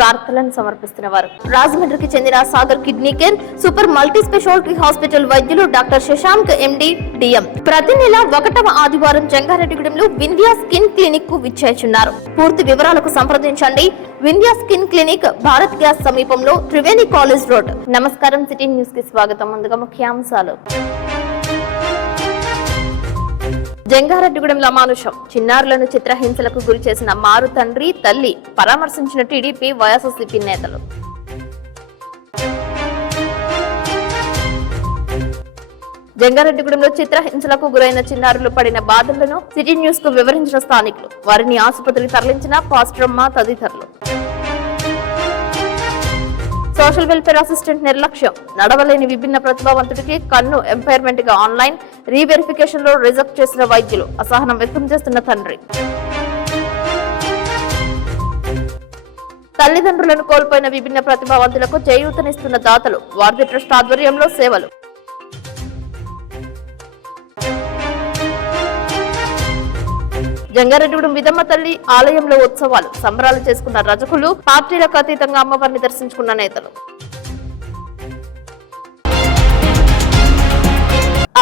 వార్తలను సమర్పిస్తున్న వారు రాజమండ్రికి చెందిన Sagar kidney care super multi speciality hospital వైద్యులు డాక్టర్ శశాంక్ ఎండి డిఎం ప్రతి నెల 1వ ఆదివారం జంగారెడ్డిగూడెంలో వింధ్యా స్కిన్ క్లినిక్ కు విచ్చేస్తున్నారు. పూర్తి వివరాలకు సంప్రదించండి. Vindhya skin clinic Bharat gas సమీపంలో త్రివేణి కాలేజ్ రోడ్. నమస్కారం, సిటీ న్యూస్ కి స్వాగతం. ముందుగా ముఖ్యాంశాలు. జంగారెడ్డిగూడెంలో అమానుషం చిన్నారులను చిత్రహింసలకు గురి చేసిన మారు తండ్రి తల్లి పరామర్శించిన టీడీపీ వైఎస్ఆర్సీపీ నేతలు. జంగారెడ్డిగూడెంలో చిత్రహింసలకు గురైన చిన్నారులు పడిన బాధలను సిటీ న్యూస్ కు వివరించిన స్థానికులు, వారిని ఆసుపత్రికి తరలించిన పాస్టరమ్మ తదితరులు. సోషల్ వెల్ఫేర్ అసిస్టెంట్ నిర్లక్ష్యం, నడవలేని విభిన్న ప్రతిభావంతుడికి కన్ను ఎంపైర్మెంట్ గా ఆన్లైన్ రీవెరిఫికేషన్ లో రిజెక్ట్ చేసిన వైద్యులు, అసహనం వ్యక్తం చేస్తున్న తండ్రి. తల్లిదండ్రులను కోల్పోయిన విభిన్న ప్రతిభావంతులకు చేయూతనిస్తున్న దాతలు, వార్ది ట్రస్ట్ ఆధ్వర్యంలో సేవలు. జంగారెడ్డిగూడెం విదమ్మ తల్లి ఆలయంలో ఉత్సవాలు, సంబరాలు చేసుకున్న రజకులు, పార్టీలకు అతీతంగా అమ్మవారిని దర్శించుకున్న నేతలు.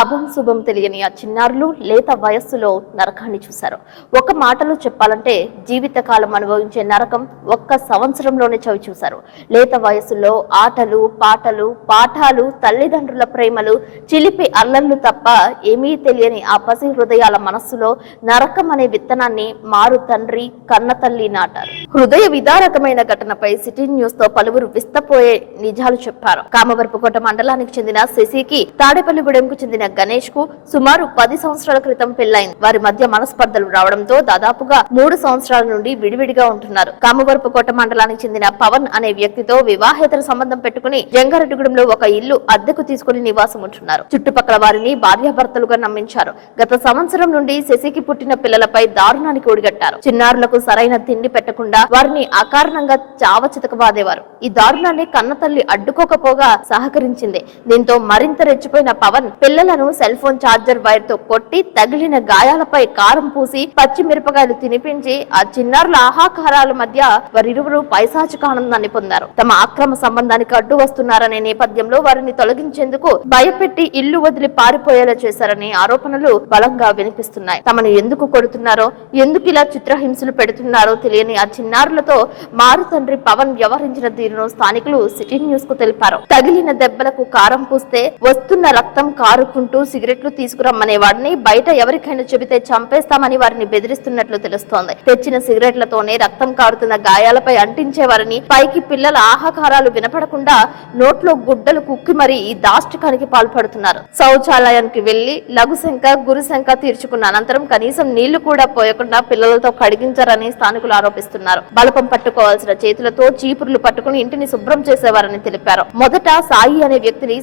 అభం శుభం తెలియని ఆ చిన్నారులు లేత వయస్సులో నరకాన్ని చూశారు. ఒక మాటలో చెప్పాలంటే జీవితకాలం అనుభవించే నరకం ఒక్క సంవత్సరంలోనే చవి చూశారు. లేత వయస్సులో ఆటలు, పాటలు, పాఠాలు, తల్లిదండ్రుల ప్రేమలు, చిలిపి అల్లర్లు తప్ప ఏమీ తెలియని ఆ పసి హృదయాల మనస్సులో నరకం అనే విత్తనాన్ని మారు తండ్రి కన్న తల్లి నాటారు. హృదయ విదారకమైన ఘటనపై సిటీ న్యూస్ తో పలువురు విస్తపోయే నిజాలు చెప్పారు. కామవరపుకోట మండలానికి చెందిన శశికి తాడేపల్లిగూడెంకు చెందిన గణేష్ కు సుమారు 10 సంవత్సరాల క్రితం పెళ్లైంది. వారి మధ్య మనస్పర్ధలు రావడంతో దాదాపుగా 3 సంవత్సరాల నుండి విడివిడిగా ఉంటున్నారు. కామవరపుకోట మండలానికి చెందిన పవన్ అనే వ్యక్తితో వివాహేతర సంబంధం పెట్టుకుని జంగారెడ్డిగూడెంలో ఒక ఇల్లు అద్దెకు తీసుకుని నివాసం ఉంటున్నారు. చుట్టుపక్కల వారిని భార్యాభర్తలుగా నమ్మించారు. గత సంవత్సరం నుండి శశికి పుట్టిన పిల్లలపై దారుణానికి ఒడిగట్టారు. చిన్నారులకు సరైన తిండి పెట్టకుండా వారిని అకారణంగా చావచితకబాదేవారు. ఈ దారుణాన్ని కన్నతల్లి అడ్డుకోకపోగా సహకరించింది. దీంతో మరింత రెచ్చిపోయిన పవన్ పిల్లలను సెల్ ఫోన్ ఛార్జర్ వైర్ తో కొట్టి తగిలిన గాయాలపై కారం పూసి పచ్చిమిరపకాయలు తినిపించి ఆ చిన్నారుల ఆహాకారాల మధ్య వారిరువురు పైశాచిక ఆనందాన్ని పొందారు. తమ అక్రమ సంబంధానికి అడ్డు వస్తున్నారనే నేపథ్యంలో వారిని తొలగించేందుకు భయపెట్టి ఇల్లు వదిలి పారిపోయేలా చేశారనే ఆరోపణలు బలంగా వినిపిస్తున్నాయి. తమను ఎందుకు కొడుతున్నారో, ఎందుకు ఇలా చిత్రహింసలు పెడుతున్నారో తెలియని ఆ చిన్నారులతో మారు తండ్రి పవన్ వ్యవహరించిన తీరును స్థానికులు సిటీ న్యూస్ కు తెలిపారు. తగిలిన దెబ్బలకు కారం పూస్తే వస్తున్న రక్తం కారుకుంటూ సిగరెట్లు తీసుకురమ్మనే వాడిని బయట ఎవరికైనా చెబితే చంపేస్తామని వారిని బెదిరిస్తున్నట్లు తెలుస్తోంది. తెచ్చిన సిగరెట్లతోనే రక్తం కారుతున్న గాయాలపై అంటించేవారిని, పైకి పిల్లల ఆహాకారాలు వినపడకుండా నోట్లో గుడ్డలు కుక్కి మరీ ఈ దాష్టికానికి పాల్పడుతున్నారు. శౌచాలయానికి వెళ్లి లఘుశంక గురుశంక తీర్చుకున్న అనంతరం కనీసం నీళ్లు కూడా పోయకుండా పిల్లలతో కడిగించారని స్థానికులు ఆరోపిస్తున్నారు. బలపం పట్టుకోవాల్సిన చేతులతో చీపుర్లు పట్టుకుని ఇంటిని శుభ్రం చేసేవారని తెలిపారు. మొదట సాయి అనే వ్యక్తిని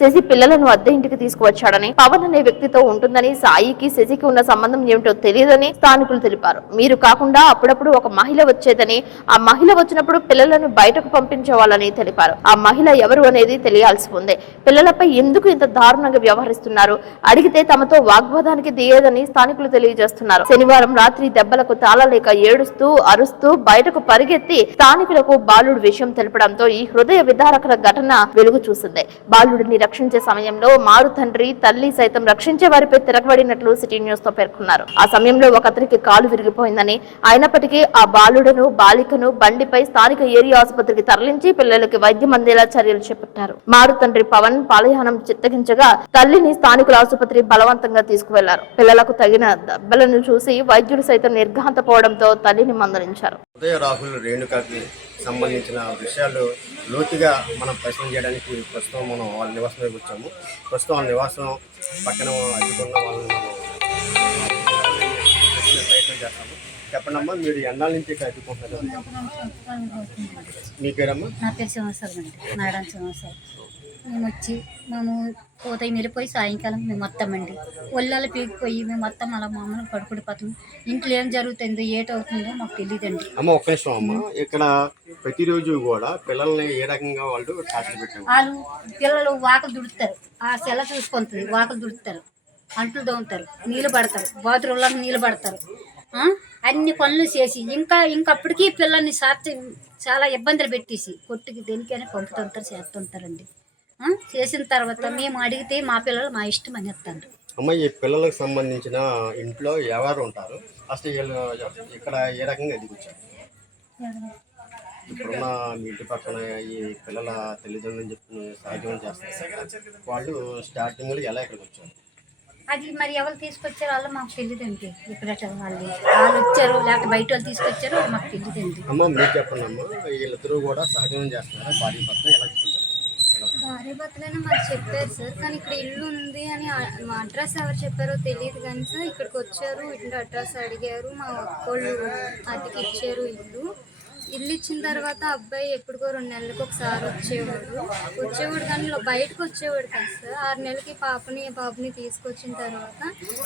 శశి పిల్లలను అద్దె ఇంటికి తీసుకువచ్చాడని, పవన్ అనే వ్యక్తితో ఉంటుందని, సాయికి శశికి ఉన్న సంబంధం ఏమిటో తెలియదని స్థానికులు తెలిపారు. మీరు కాకుండా అప్పుడప్పుడు ఒక మహిళ వచ్చేదని, ఆ మహిళ వచ్చినప్పుడు పిల్లలను బయటకు పంపించేవాళ్ళని తెలిపారు. ఆ మహిళ ఎవరు అనేది తెలియాల్సి ఉంది. పిల్లలపై ఎందుకు ఇంత దారుణంగా వ్యవహరిస్తున్నారు, అడిగితే తమతో వాగ్వాదానికి దిగేదని స్థానికులు తెలియజేస్తున్నారు. శనివారం రాత్రి దెబ్బలకు తాళలేక ఏడుస్తూ అరుస్తూ బయటకు పరిగెత్తి స్థానికులకు బాలుడు విషయం తెలపడంతో ఈ హృదయ విదారక ఘటన వెలుగు చూసింది. బాలుడిని రక్షించే సమయంలో మారు తండ్రి తల్లి సైతం రక్షించే వారిపై తిరగబడినట్లు సిటీ న్యూస్ తో పేర్కొన్నారు. ఆ సమయంలో ఒకతనికి కాలు విరిగిపోయిందని, అయినప్పటికీ ఆ బాలుడను బాలికను బండిపై స్థానిక ఏరియా ఆసుపత్రికి తరలించి పిల్లలకి వైద్యం అందేలా చర్యలు చేపట్టారు. మారు తండ్రి పవన్ పాలయానం చిత్తగించగా తల్లిని స్థానికుల ఆసుపత్రి బలవంతంగా తీసుకువెళ్లారు. పిల్లలకు తగిన దెబ్బలను చూసి వైద్యులు సైతం నిర్ఘాంతపోవడంతో తల్లిని మందలించారు. రాహుల్ రేణుకాకి సంబంధించిన విషయాలు లోతుగా మనం ప్రశ్న చేయడానికి ప్రస్తుతం మనం వాళ్ళ నివాసంలోకి వచ్చాము. ప్రస్తుతం వాళ్ళ నివాసం పక్కన అడ్డుకున్న వాళ్ళని ప్రయత్నం చేస్తాము. చెప్పండి అమ్మా, మీరు ఎండాల నుంచి ఇక్కడ అడ్డుకుంటున్నారు. మీ పేరమ్మా? నా పేరు సంవత్సరం అండి, మేడం సంవత్సరం. మేము వచ్చి ఉదయం వెళ్ళిపోయి సాయంకాలం మేము వస్తామండి. ఒళ్ళలో పీకిపోయి మేము మొత్తం అలా మామూలు పడుకుడిపోతాం. ఇంట్లో ఏం జరుగుతుందో ఏటవుతుందో మాకు తెలియదండి. అమ్మ ఒక్క నిమిషం అమ్మ, ఇక్కడ ప్రతిరోజు కూడా పిల్లల్ని ఏ రకంగా వాళ్ళు టార్చర్ పెట్టారు? వాళ్ళు పిల్లలు వాకలు దుడుతారు, ఆ సెల చూసుకుంటుంది, వాకలు దుడుతారు, అంట్లు దోముతారు, నీళ్ళు పడతారు, బాత్రూంలో నీళ్ళు పడతారు. అన్ని పనులు చేసి ఇంకప్పటికీ పిల్లల్ని చాలా ఇబ్బందులు పెట్టేసి కొట్టుకి దేనికైనా పంపుతుంటారు చేస్తుంటారండి. చేసిన తర్వాత మేము అడిగితే మా పిల్లలు మా ఇష్టం అని చెప్తారు. అమ్మ, ఈ పిల్లలకు సంబంధించిన ఇంట్లో ఎవరు ఉంటారు? అసలు వీళ్ళు ఇక్కడ ఏ రకంగా ఎదిగొచ్చారు? ఇప్పుడున్న మీ ఇంటి పక్కన ఈ పిల్లల తల్లిదండ్రులు చెప్పి సహజం చేస్తారు, వాళ్ళు స్టార్టింగ్లో ఎలా ఇక్కడికి వచ్చారు? అది మరి ఎవరు తీసుకొచ్చారో వాళ్ళు మాకు తెలియదండి. ఇక్కడ వాళ్ళు వచ్చారు లేకపోతే బయట వాళ్ళు తీసుకొచ్చారో మాకు తెలియదండి. అమ్మ, మీరు చెప్పండి అమ్మ, వీళ్ళిద్దరూ కూడా సహజం చేస్తున్నారా? భార్య భర్త ఎలా చెప్తారు? భార్య భర్తలైనా మాకు చెప్పారు సార్, కానీ ఇక్కడ ఇల్లు ఉంది అని మా అడ్రస్ ఎవరు చెప్పారో తెలియదు కానీ సార్, ఇక్కడికి వచ్చారు, ఇంటి అడ్రస్ అడిగారు, మా ఒక్కోళ్ళు అద్దెకి ఇచ్చారు ఇల్లు ఇచ్చిన తర్వాత అబ్బాయి ఎప్పుడుకో 2 నెలలకు ఒకసారి వచ్చేవాడు కానీ బయటకు వచ్చేవాడు కాదు సార్. 6 నెలలకి బాబుని తీసుకొచ్చిన తర్వాత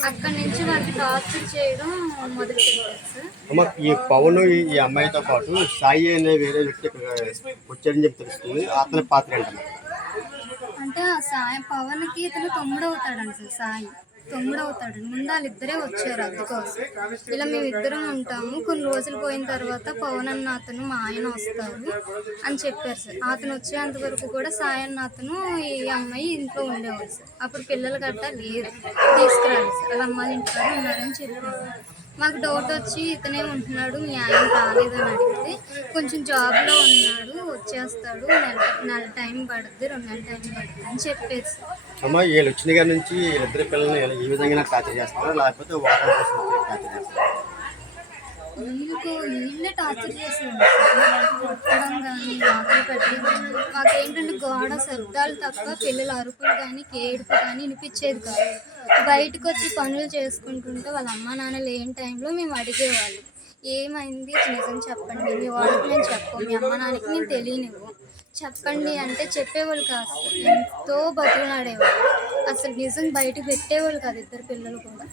అక్కడి నుంచి వాళ్ళకి టార్చర్ చేయడం మొదలు పెట్టారు సార్. అమ్మ, ఈ పవన్ ఈ అమ్మాయితో పాటు సాయి అనే వేరే వ్యక్తి వచ్చారని చెప్పి తెలుస్తుంది, అతని పాత్ర ఏంటమ్మా? అంటే పవన్కి ఇతను తమ్ముడు అవుతాడండి సార్. సాయి తమ్ముడు అవుతాడండి. ముందు వాళ్ళిద్దరే వచ్చారు అద్దె కోసం. ఇలా మేమిద్దరం ఉంటాము, కొన్ని రోజులు పోయిన తర్వాత పవన్ అన్న అతను మా ఆయన వస్తారు అని చెప్పారు సార్. అతను వచ్చేంత వరకు కూడా సాయి అన్న అతను ఈ అమ్మాయి ఇంట్లో ఉండేవాడు సార్. అప్పుడు పిల్లలు గట్టా లేరు, తీసుకురాలి సార్. వాళ్ళ అమ్మాయి ఇంటికాడ ఉన్నారని చెప్పారు. మాకు డౌట్ వచ్చి ఇతనే ఉంటున్నాడు, మీ ఆయన రాలేదని అడిగితే కొంచెం జాబ్లో ఉన్నాడు, వచ్చేస్తాడు, నెల టైం పడుద్ది, 2 నెలల టైం పడుద్ది అని చెప్పేసి. అమ్మ, వీళ్ళు వచ్చిన గారి నుంచి వీళ్ళిద్దరు పిల్లల్ని ఈ విధంగా టార్చర్ చేస్తారా, లేకపోతే వాళ్ళ కోసం టార్చర్ చేస్తారా? వీళ్ళే టార్చర్ చేసేవాళ్ళు కొట్టడం కానీ ఆకలి పెట్టడం. మాకేంటంటే గోడ శబ్దాలు తప్ప పిల్లల అరుపులు కానీ ఏడుపు కానీ వినిపించేది కాదు. బయటకు వచ్చి పనులు చేసుకుంటుంటే వాళ్ళ అమ్మ నాన్న లేని టైంలో మేము అడిగేవాళ్ళు, ఏమైంది నిజం చెప్పండి, మీ వాళ్ళకి మేము చెప్పము, మీ అమ్మ నాన్నకి మేము తెలియనివ్వు, చెప్పండి అంటే చెప్పేవాళ్ళు కాదు. ఎంతో బతుకులాడేవాళ్ళు, అసలు నిజం బయటకు పెట్టేవాళ్ళు కాదు. ఇద్దరు పిల్లలు కూడా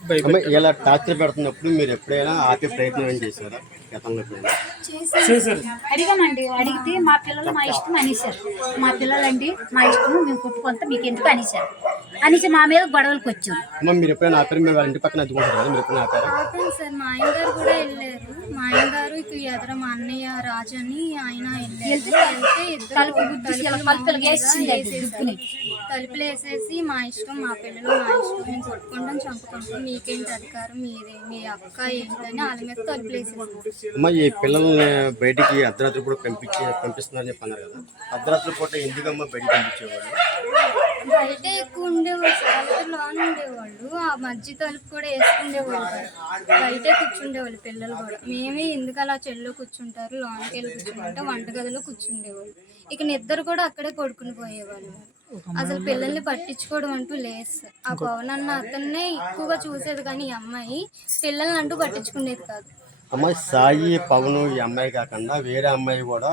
ఇలా టార్చర్ పెడుతున్నప్పుడు మీరు ఎప్పుడైనా ఆపే ప్రయత్నం ఏం చేశారా? గతంలో అడిగామండి, అడిగితే మా పిల్లలు మా ఇష్టం అనేసారు. మా పిల్లలండి మా ఇష్టం, మేము కొట్టుకుంటా మీకు ఎందుకు అనేసారు. అనేసి మా మీద గొడవలకు వచ్చాం. మీరు ఎప్పుడైనా ఆపారు? మీరు వాళ్ళ ఇంటి పక్కన అద్దుకుంటారు కదా, మీరు ఎప్పుడైనా ఆపారా? ఆపాను సార్. మా ఆయన గారు కూడా వెళ్ళారు. మా ఆయన గారు ఇక ఎదురు మా అన్నయ్య రాజు అని ఆయన వెళ్తే తలుపులు వేసేసి మా ఇష్టం, మా పిల్లలు మా ఇష్టం, మేము కొట్టుకుంటాం చంపుకుంటాం, మీకేంటి అధికారం, మీ అక్క ఏంటని వాళ్ళ మీద తలుపులు వేసేసి. అమ్మ, ఈ పిల్లల్ని బయటికి అర్ధరాత్రి పూట పంపిస్తున్నారని చెప్పి అన్నారు కదా, అర్ధరాత్రి పూట ఎందుకమ్మా బయటికి పంపించేవాళ్ళు? బయట ఎక్కువ ఉండేవాళ్ళు సార్, లోన్ ఉండేవాళ్ళు. ఆ మధ్య తలుపు కూడా వేసుకుండేవాళ్ళు కాదు, బయటే కూర్చుండేవాళ్ళు పిల్లలు కూడా. మేమే ఎందుకు అలా చెల్లో కూర్చుంటారు, లోన్కి వెళ్ళి కూర్చుంటే వంటగదిలో కూర్చుండేవాళ్ళు. ఇక నిద్ర కూడా అక్కడే పడుకుని పోయేవాళ్ళు. అసలు పిల్లల్ని పట్టించుకోవడం అంటూ లేదు సార్. ఆ పవన్ అన్న అతన్నే ఎక్కువగా చూసేది కానీ ఈ అమ్మాయి పిల్లల్ని అంటూ పట్టించుకునేది కాదు. అమ్మాయి సాయి పవన్ ఈ అమ్మాయి కాకుండా వేరే అమ్మాయి కూడా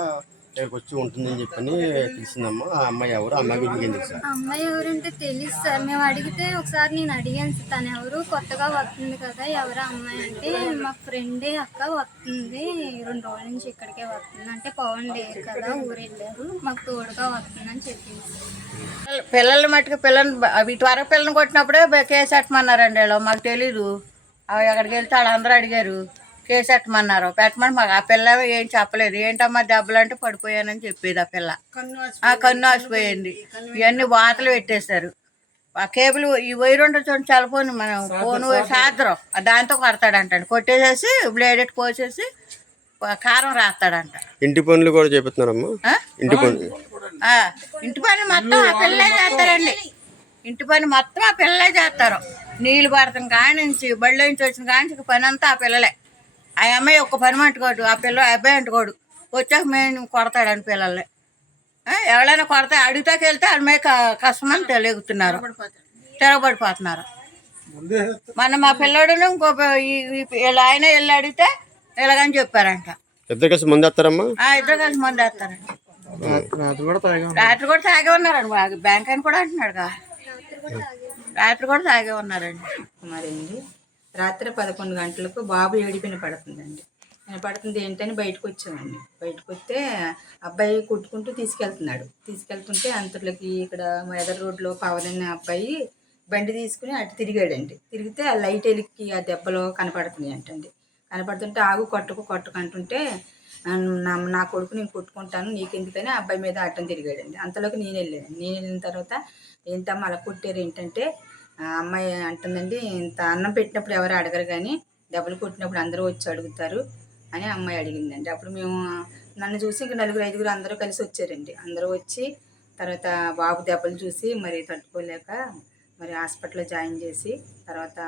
ఇక్కడికి వచ్చి ఉంటుందని చెప్పని తెలిసిందమ్మా. ఆ అమ్మాయి ఎవరు? అమ్మాయి గురించి ఏం తెలుసు? ఆ అమ్మాయి ఎవరంటే తెలుసు సార్. మేము అడిగితే ఒకసారి నేను అడిగాను సార్, తను ఎవరు కొత్తగా వస్తుంది కదా, ఎవరు అమ్మాయి అంటే మా ఫ్రెండే అక్క వస్తుంది, 2 రోజుల నుంచి ఇక్కడికే వస్తుంది అంటే, పవన్ లేరు కదా ఊరు వెళ్ళారు, మాకు తోడుగా వస్తుందని చెప్పింది. పిల్లలు మట్టుకు ఇటు వరకు పిల్లల్ని కొట్టినప్పుడే కేసు పెట్టమన్నారండి. వాళ్ళు మాకు తెలీదు. అక్కడికి వెళ్తే వాళ్ళందరూ అడిగారు, కేసు పెట్టమన్నారు. పెట్టమని మాకు ఆ పిల్ల ఏం చెప్పలేదు. ఏంటమ్మా దెబ్బలు అంటే పడిపోయానని చెప్పేది ఆ పిల్ల. కన్ను ఆసిపోయింది. ఇవన్నీ వాతలు పెట్టేశారు. ఆ కేబుల్ ఈ వైర్ ఉంటుంది చూడండి, సెల్ఫోన్ మనం ఫోన్ సాద్రం దాంతో కొడతాడంటండి. కొట్టేసేసి బ్లేడ్ ఎట్టి కోసేసి కారం రాస్తాడంట. ఇంటి పనులు కూడా చేపిస్తున్నారమ్మా. ఇంటి పనులు ఇంటి పని మొత్తం ఆ పిల్లలే చేస్తారండి. ఇంటి పని మొత్తం ఆ పిల్లలే చేస్తారు. నీళ్ళు పడతాం కానించి బళ్ళ నుంచి వచ్చిన కానించి పని అంతా ఆ పిల్లలే. ఆ అమ్మాయి ఒక్క పని అంటుకోడు, ఆ అబ్బాయి అంటుకోడు. వచ్చాక మేము కొడతాడని పిల్లల్ని. ఎవరైనా కొడతా అడుగుతాకి వెళ్తే వాళ్ళ మీద కష్టమని తెలియగుతున్నారు, తిరగబడిపోతున్నారు. మా పిల్లడును ఇంకో ఆయన వెళ్ళి అడిగితే ఇలాగని చెప్పారంట. ఇద్దరు కలిసి మందు వేస్తారమ్మా? ఇద్దరు కలిసి మందు వేస్తారండి. రాత్రి కూడా తాగే ఉన్నారండి. బ్యాంక్ అని కూడా అంటున్నాడు కదా, రాత్రి కూడా తాగే ఉన్నారండి. మరండి రాత్రి 11 గంటలకు బాబు ఏడిపిన పడుతుందండి. పడుతుంది ఏంటని బయటకు వచ్చామండి. బయటకు వస్తే అబ్బాయి కొట్టుకుంటూ తీసుకెళ్తుంటే అంతలోకి ఇక్కడ మా ఎదర్ రోడ్లో పవన్ అనే అబ్బాయి బండి తీసుకుని అటు తిరిగాడండి. తిరిగితే ఆ లైట్ ఎలిక్కి ఆ దెబ్బలో కనపడుతున్నాయి అంటండి. కనపడుతుంటే ఆగు కొట్టుకు అంటుంటే నా కొడుకు నేను కొట్టుకుంటాను నీకెందుకని ఆ అబ్బాయి మీద అడ్డం తిరిగాడండి. అంతలోకి నేను వెళ్ళిన తర్వాత ఏంటమ్మా అలా కొట్టారు ఏంటంటే ఆ అమ్మాయి అంటుందండి, ఇంత అన్నం పెట్టినప్పుడు ఎవరు అడగరు కానీ దెబ్బలు కొట్టినప్పుడు అందరూ వచ్చి అడుగుతారు అని అమ్మాయి అడిగిందండి. అప్పుడు మేము నన్ను చూసి ఇంక 4-5 అందరూ కలిసి వచ్చారండి. అందరూ వచ్చి తర్వాత బాబు దెబ్బలు చూసి మరి తట్టుకోలేక మరి హాస్పిటల్లో జాయిన్ చేసి తర్వాత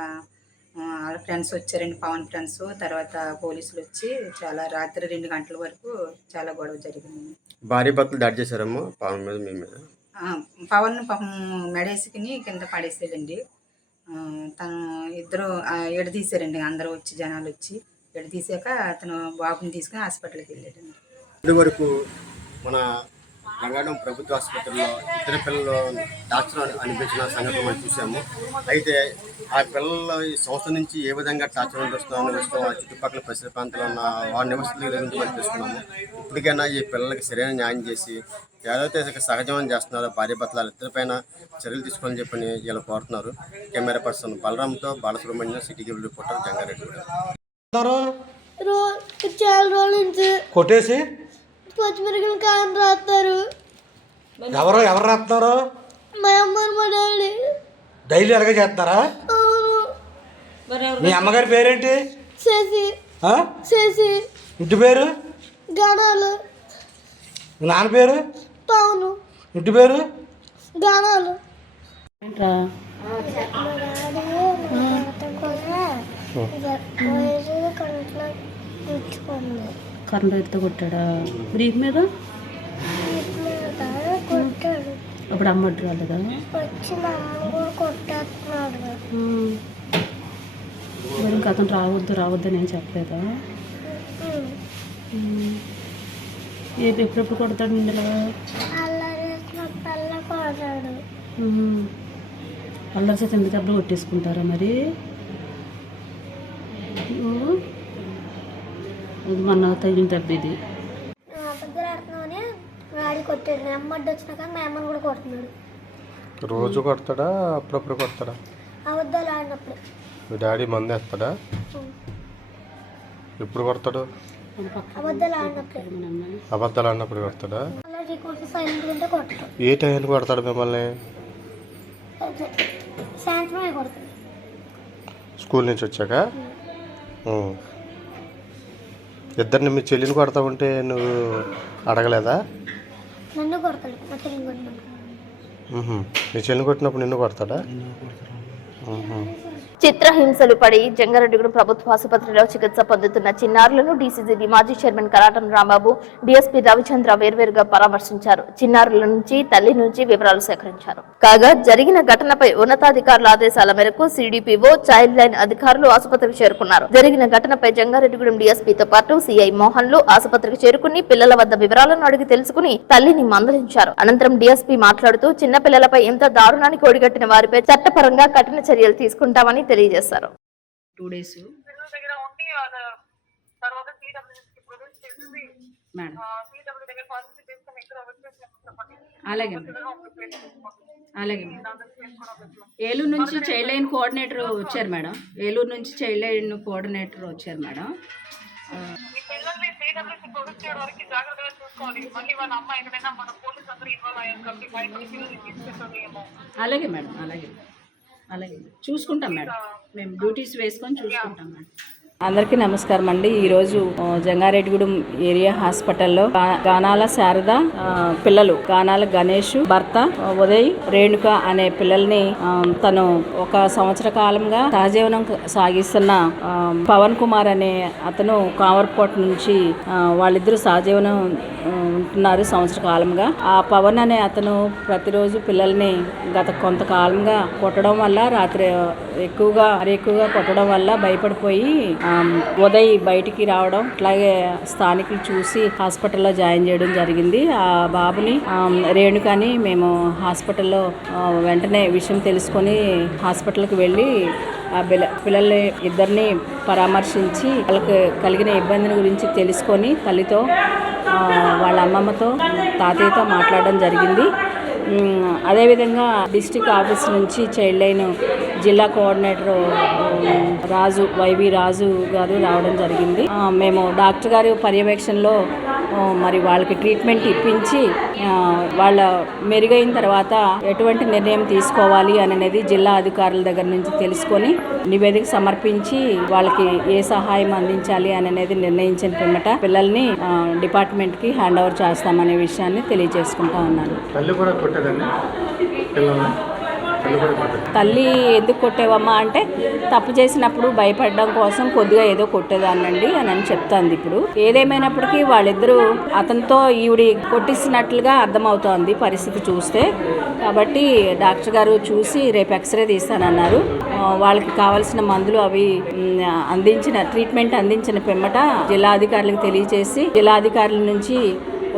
వాళ్ళ ఫ్రెండ్స్ వచ్చారండి, పవన్ ఫ్రెండ్స్, తర్వాత పోలీసులు వచ్చి చాలా రాత్రి 2 గంటల వరకు చాలా గొడవ జరిగింది. భార్య భర్తలు దాడి చేశారమ్మా పవన్ మీద మీ మీద? పవన్ పాపం మెడేసుకుని కింద పడేసాడండి. తను ఇద్దరు ఎడదీశారండి, అందరూ వచ్చి జనాలు వచ్చి ఎడదీశాక అతను బాబుని తీసుకుని హాస్పిటల్కి వెళ్ళాడండి. ఇదివరకు మన రంగారం ప్రభుత్వ ఆసుపత్రిలో ఇద్దరు పిల్లలు టార్చర్ అనిపించిన సంగతి మనం చూసాము. అయితే ఆ పిల్లలు ఈ సంవత్సరం నుంచి ఏ విధంగా టార్చర్ అనిపిస్తాం ఆ చుట్టుపక్కల పరిసర ప్రాంతాల్లో ఉన్న వారి నివాసాల గురించి మనం తెలుసుకున్నాము. ఇప్పటికైనా ఈ పిల్లలకి సరైన న్యాయం చేసి ఏదైతే సహజమని చేస్తున్నారో భార్య భర్తలు ఇద్దరిపైన చర్యలు తీసుకోవాలని చెప్పని వీళ్ళు కోరుతున్నారు. కెమెరా పర్సన్ బలరాంతో Balasubrahmanyam, city cable reporter, Jangareddy. చాలా రోజుల నుంచి కొట్టేసి పచ్చిమిరపకాయలు కారం రాస్తారు. ఎవరు రాస్తున్నారు? మా అమ్మ మా డాడీ. డైలీ అలాగే చేస్తున్నారా? మీ అమ్మగారి పేరేంటి? చేసి ఆ? చేసి ఇంటి పేరు? గానాలు. మీ నాన్న పేరు? పవను. ఇంటి పేరు? గానాలు. కరెంట్ అయితే కొట్టాడా బ్రీఫ్ మీద? కొట్టాడు. అప్పుడు అమ్మ వడ్డు రాలేదా? వచ్చి మా అమ్మ కూడా కొట్టేస్తున్నాడు. మరి ఇంకా అతను రావద్దు నేను చెప్పలేదా? ఎప్పుడెప్పుడు కొడతాడు ఇందులో? అల్లరేసినప్పుడల్లా కొడతాడు. అల్లరి చేత ఎందుకు డబ్బులు కొట్టేసుకుంటారా మరి? మన తగిన దెబ్బ ఇది. డాడీ కొట్టాడు. మా అమ్మ వచ్చినాక మా అమ్మని కూడా కొడుతున్నాడు. రోజు కొడతాడా అప్పుడప్పుడు కొడతాడా? అబద్ధాలు ఆడినప్పుడు. మీ డాడీ మందు వేస్తాడా? ఎప్పుడు కొడతాడు? అబద్ధాలు ఆడినప్పుడు. అబద్ధాలు ఆడినప్పుడు కొడతాడా? సైలెంట్ ఉంటే కొడతాడు. ఏ టైంకి కొడతాడు మిమ్మల్ని? సాయంత్రమే కొడతాడు. స్కూల్ నుంచి వచ్చాక? ఇద్దరిని మీ చెల్లిని కొడతా ఉంటే నువ్వు అడగలేదా? నన్ను కొడతాడు. మా చెల్లిని కొట్టినప్పుడు. మీ చెల్లిని కొట్టినప్పుడు నిన్ను కొడతాడా? చిత్రహింసలు పడి జంగారెడ్డిగూడెం ప్రభుత్వ ఆసుపత్రిలో చికిత్స పొందుతున్న చిన్నారులను డీసీసీబీ మాజీ చైర్మన్ కరాటం రాంబాబు, డీఎస్పీ రవిచంద్ర వేర్వేరుగా పరామర్శించారు. చిన్నారుల నుంచి తల్లి నుంచి వివరాలు సేకరించారు. కాగా జరిగిన ఘటనపై ఉన్నతాధికారుల ఆదేశాల మేరకు సిడిపిఓ, చైల్డ్ లైన్ అధికారులు ఆసుపత్రికి చేరుకున్నారు. జరిగిన ఘటనపై జంగారెడ్డిగూడెం డీఎస్పీతో పాటు సిఐ మోహన్లు ఆసుపత్రికి చేరుకుని పిల్లల వద్ద వివరాలను అడిగి తెలుసుకుని తల్లిని మందలించారు. అనంతరం డీఎస్పీ మాట్లాడుతూ చిన్న పిల్లలపై ఇంత దారుణానికి ఒడిగట్టిన వారిపై చట్టపరంగా కఠిన చర్యలు తీసుకుంటామని తెలియజేశారు. 2 days మేడం. అలాగే ఏలూరు నుంచి చైల్డ్ లైన్ కోఆర్డినేటర్ వచ్చారు మేడం. ఏలూరు నుంచి చైల్డ్ లైన్ కోఆర్డినేటర్ వచ్చారు మేడం. అలాగే మేడం, అలాగే చూసుకుంటాం మేడం. మేము డ్యూటీస్ వేసుకొని చూసుకుంటాం మేడం. అందరికీ నమస్కారం అండి. ఈరోజు జంగారెడ్డిగూడెం ఏరియా హాస్పిటల్లో గానాల శారద పిల్లలు, గానాల గణేష్ భర్త ఉదయ్, రేణుక అనే పిల్లల్ని తను ఒక సంవత్సర కాలంగా సహజీవనం సాగిస్తున్న పవన్ కుమార్ అనే అతను కామర్కోట నుంచి వాళ్ళిద్దరూ సహజీవనం ఉంటున్నారు సంవత్సర కాలంగా. ఆ పవన్ అనే అతను ప్రతిరోజు పిల్లల్ని గత కొంతకాలంగా కొట్టడం వల్ల, రాత్రి ఎక్కువగా కొట్టడం వల్ల భయపడిపోయి ఉదయ్ బయటికి రావడం, అట్లాగే స్థానికులు చూసి హాస్పిటల్లో జాయిన్ చేయడం జరిగింది. ఆ బాబుని రేణుకని మేము హాస్పిటల్లో వెంటనే విషయం తెలుసుకొని హాస్పిటల్కి వెళ్ళి ఆ పిల్లల్ని ఇద్దరిని పరామర్శించి వాళ్ళకి కలిగిన ఇబ్బందిని గురించి తెలుసుకొని తల్లితో, వాళ్ళ అమ్మమ్మతో, తాతయ్యతో మాట్లాడడం జరిగింది. అదేవిధంగా డిస్ట్రిక్ట్ ఆఫీస్ నుంచి చైల్డ్ లైన్ జిల్లా కోఆర్డినేటర్ రాజు వైవి రాజు గారు రావడం జరిగింది. మేము డాక్టర్ గారి పర్యవేక్షణలో మరి వాళ్ళకి ట్రీట్మెంట్ ఇప్పించి వాళ్ళ మెరుగైన తర్వాత ఎటువంటి నిర్ణయం తీసుకోవాలి అనేది జిల్లా అధికారుల దగ్గర నుంచి తెలుసుకొని నివేదిక సమర్పించి వాళ్ళకి ఏ సహాయం అందించాలి అనేది నిర్ణయించిన పిమ్మట పిల్లల్ని డిపార్ట్మెంట్కి హ్యాండ్ ఓవర్ చేస్తామనే విషయాన్ని తెలియజేసుకుంటా ఉన్నాను. తల్లి ఎందుకు కొట్టేవమ్మా అంటే తప్పు చేసినప్పుడు భయపడడం కోసం కొద్దిగా ఏదో కొట్టేదానండి అని చెప్తాంది. ఇప్పుడు ఏదేమైనప్పటికీ వాళ్ళిద్దరూ అతనితో ఈవిడి కొట్టిస్తున్నట్లుగా అర్థమవుతోంది పరిస్థితి చూస్తే. కాబట్టి డాక్టర్ గారు చూసి రేపు ఎక్స్రే తీస్తానన్నారు. వాళ్ళకి కావాల్సిన మందులు అవి ట్రీట్మెంట్ అందించిన పిమ్మట జిల్లా అధికారులకు తెలియజేసి జిల్లా అధికారుల నుంచి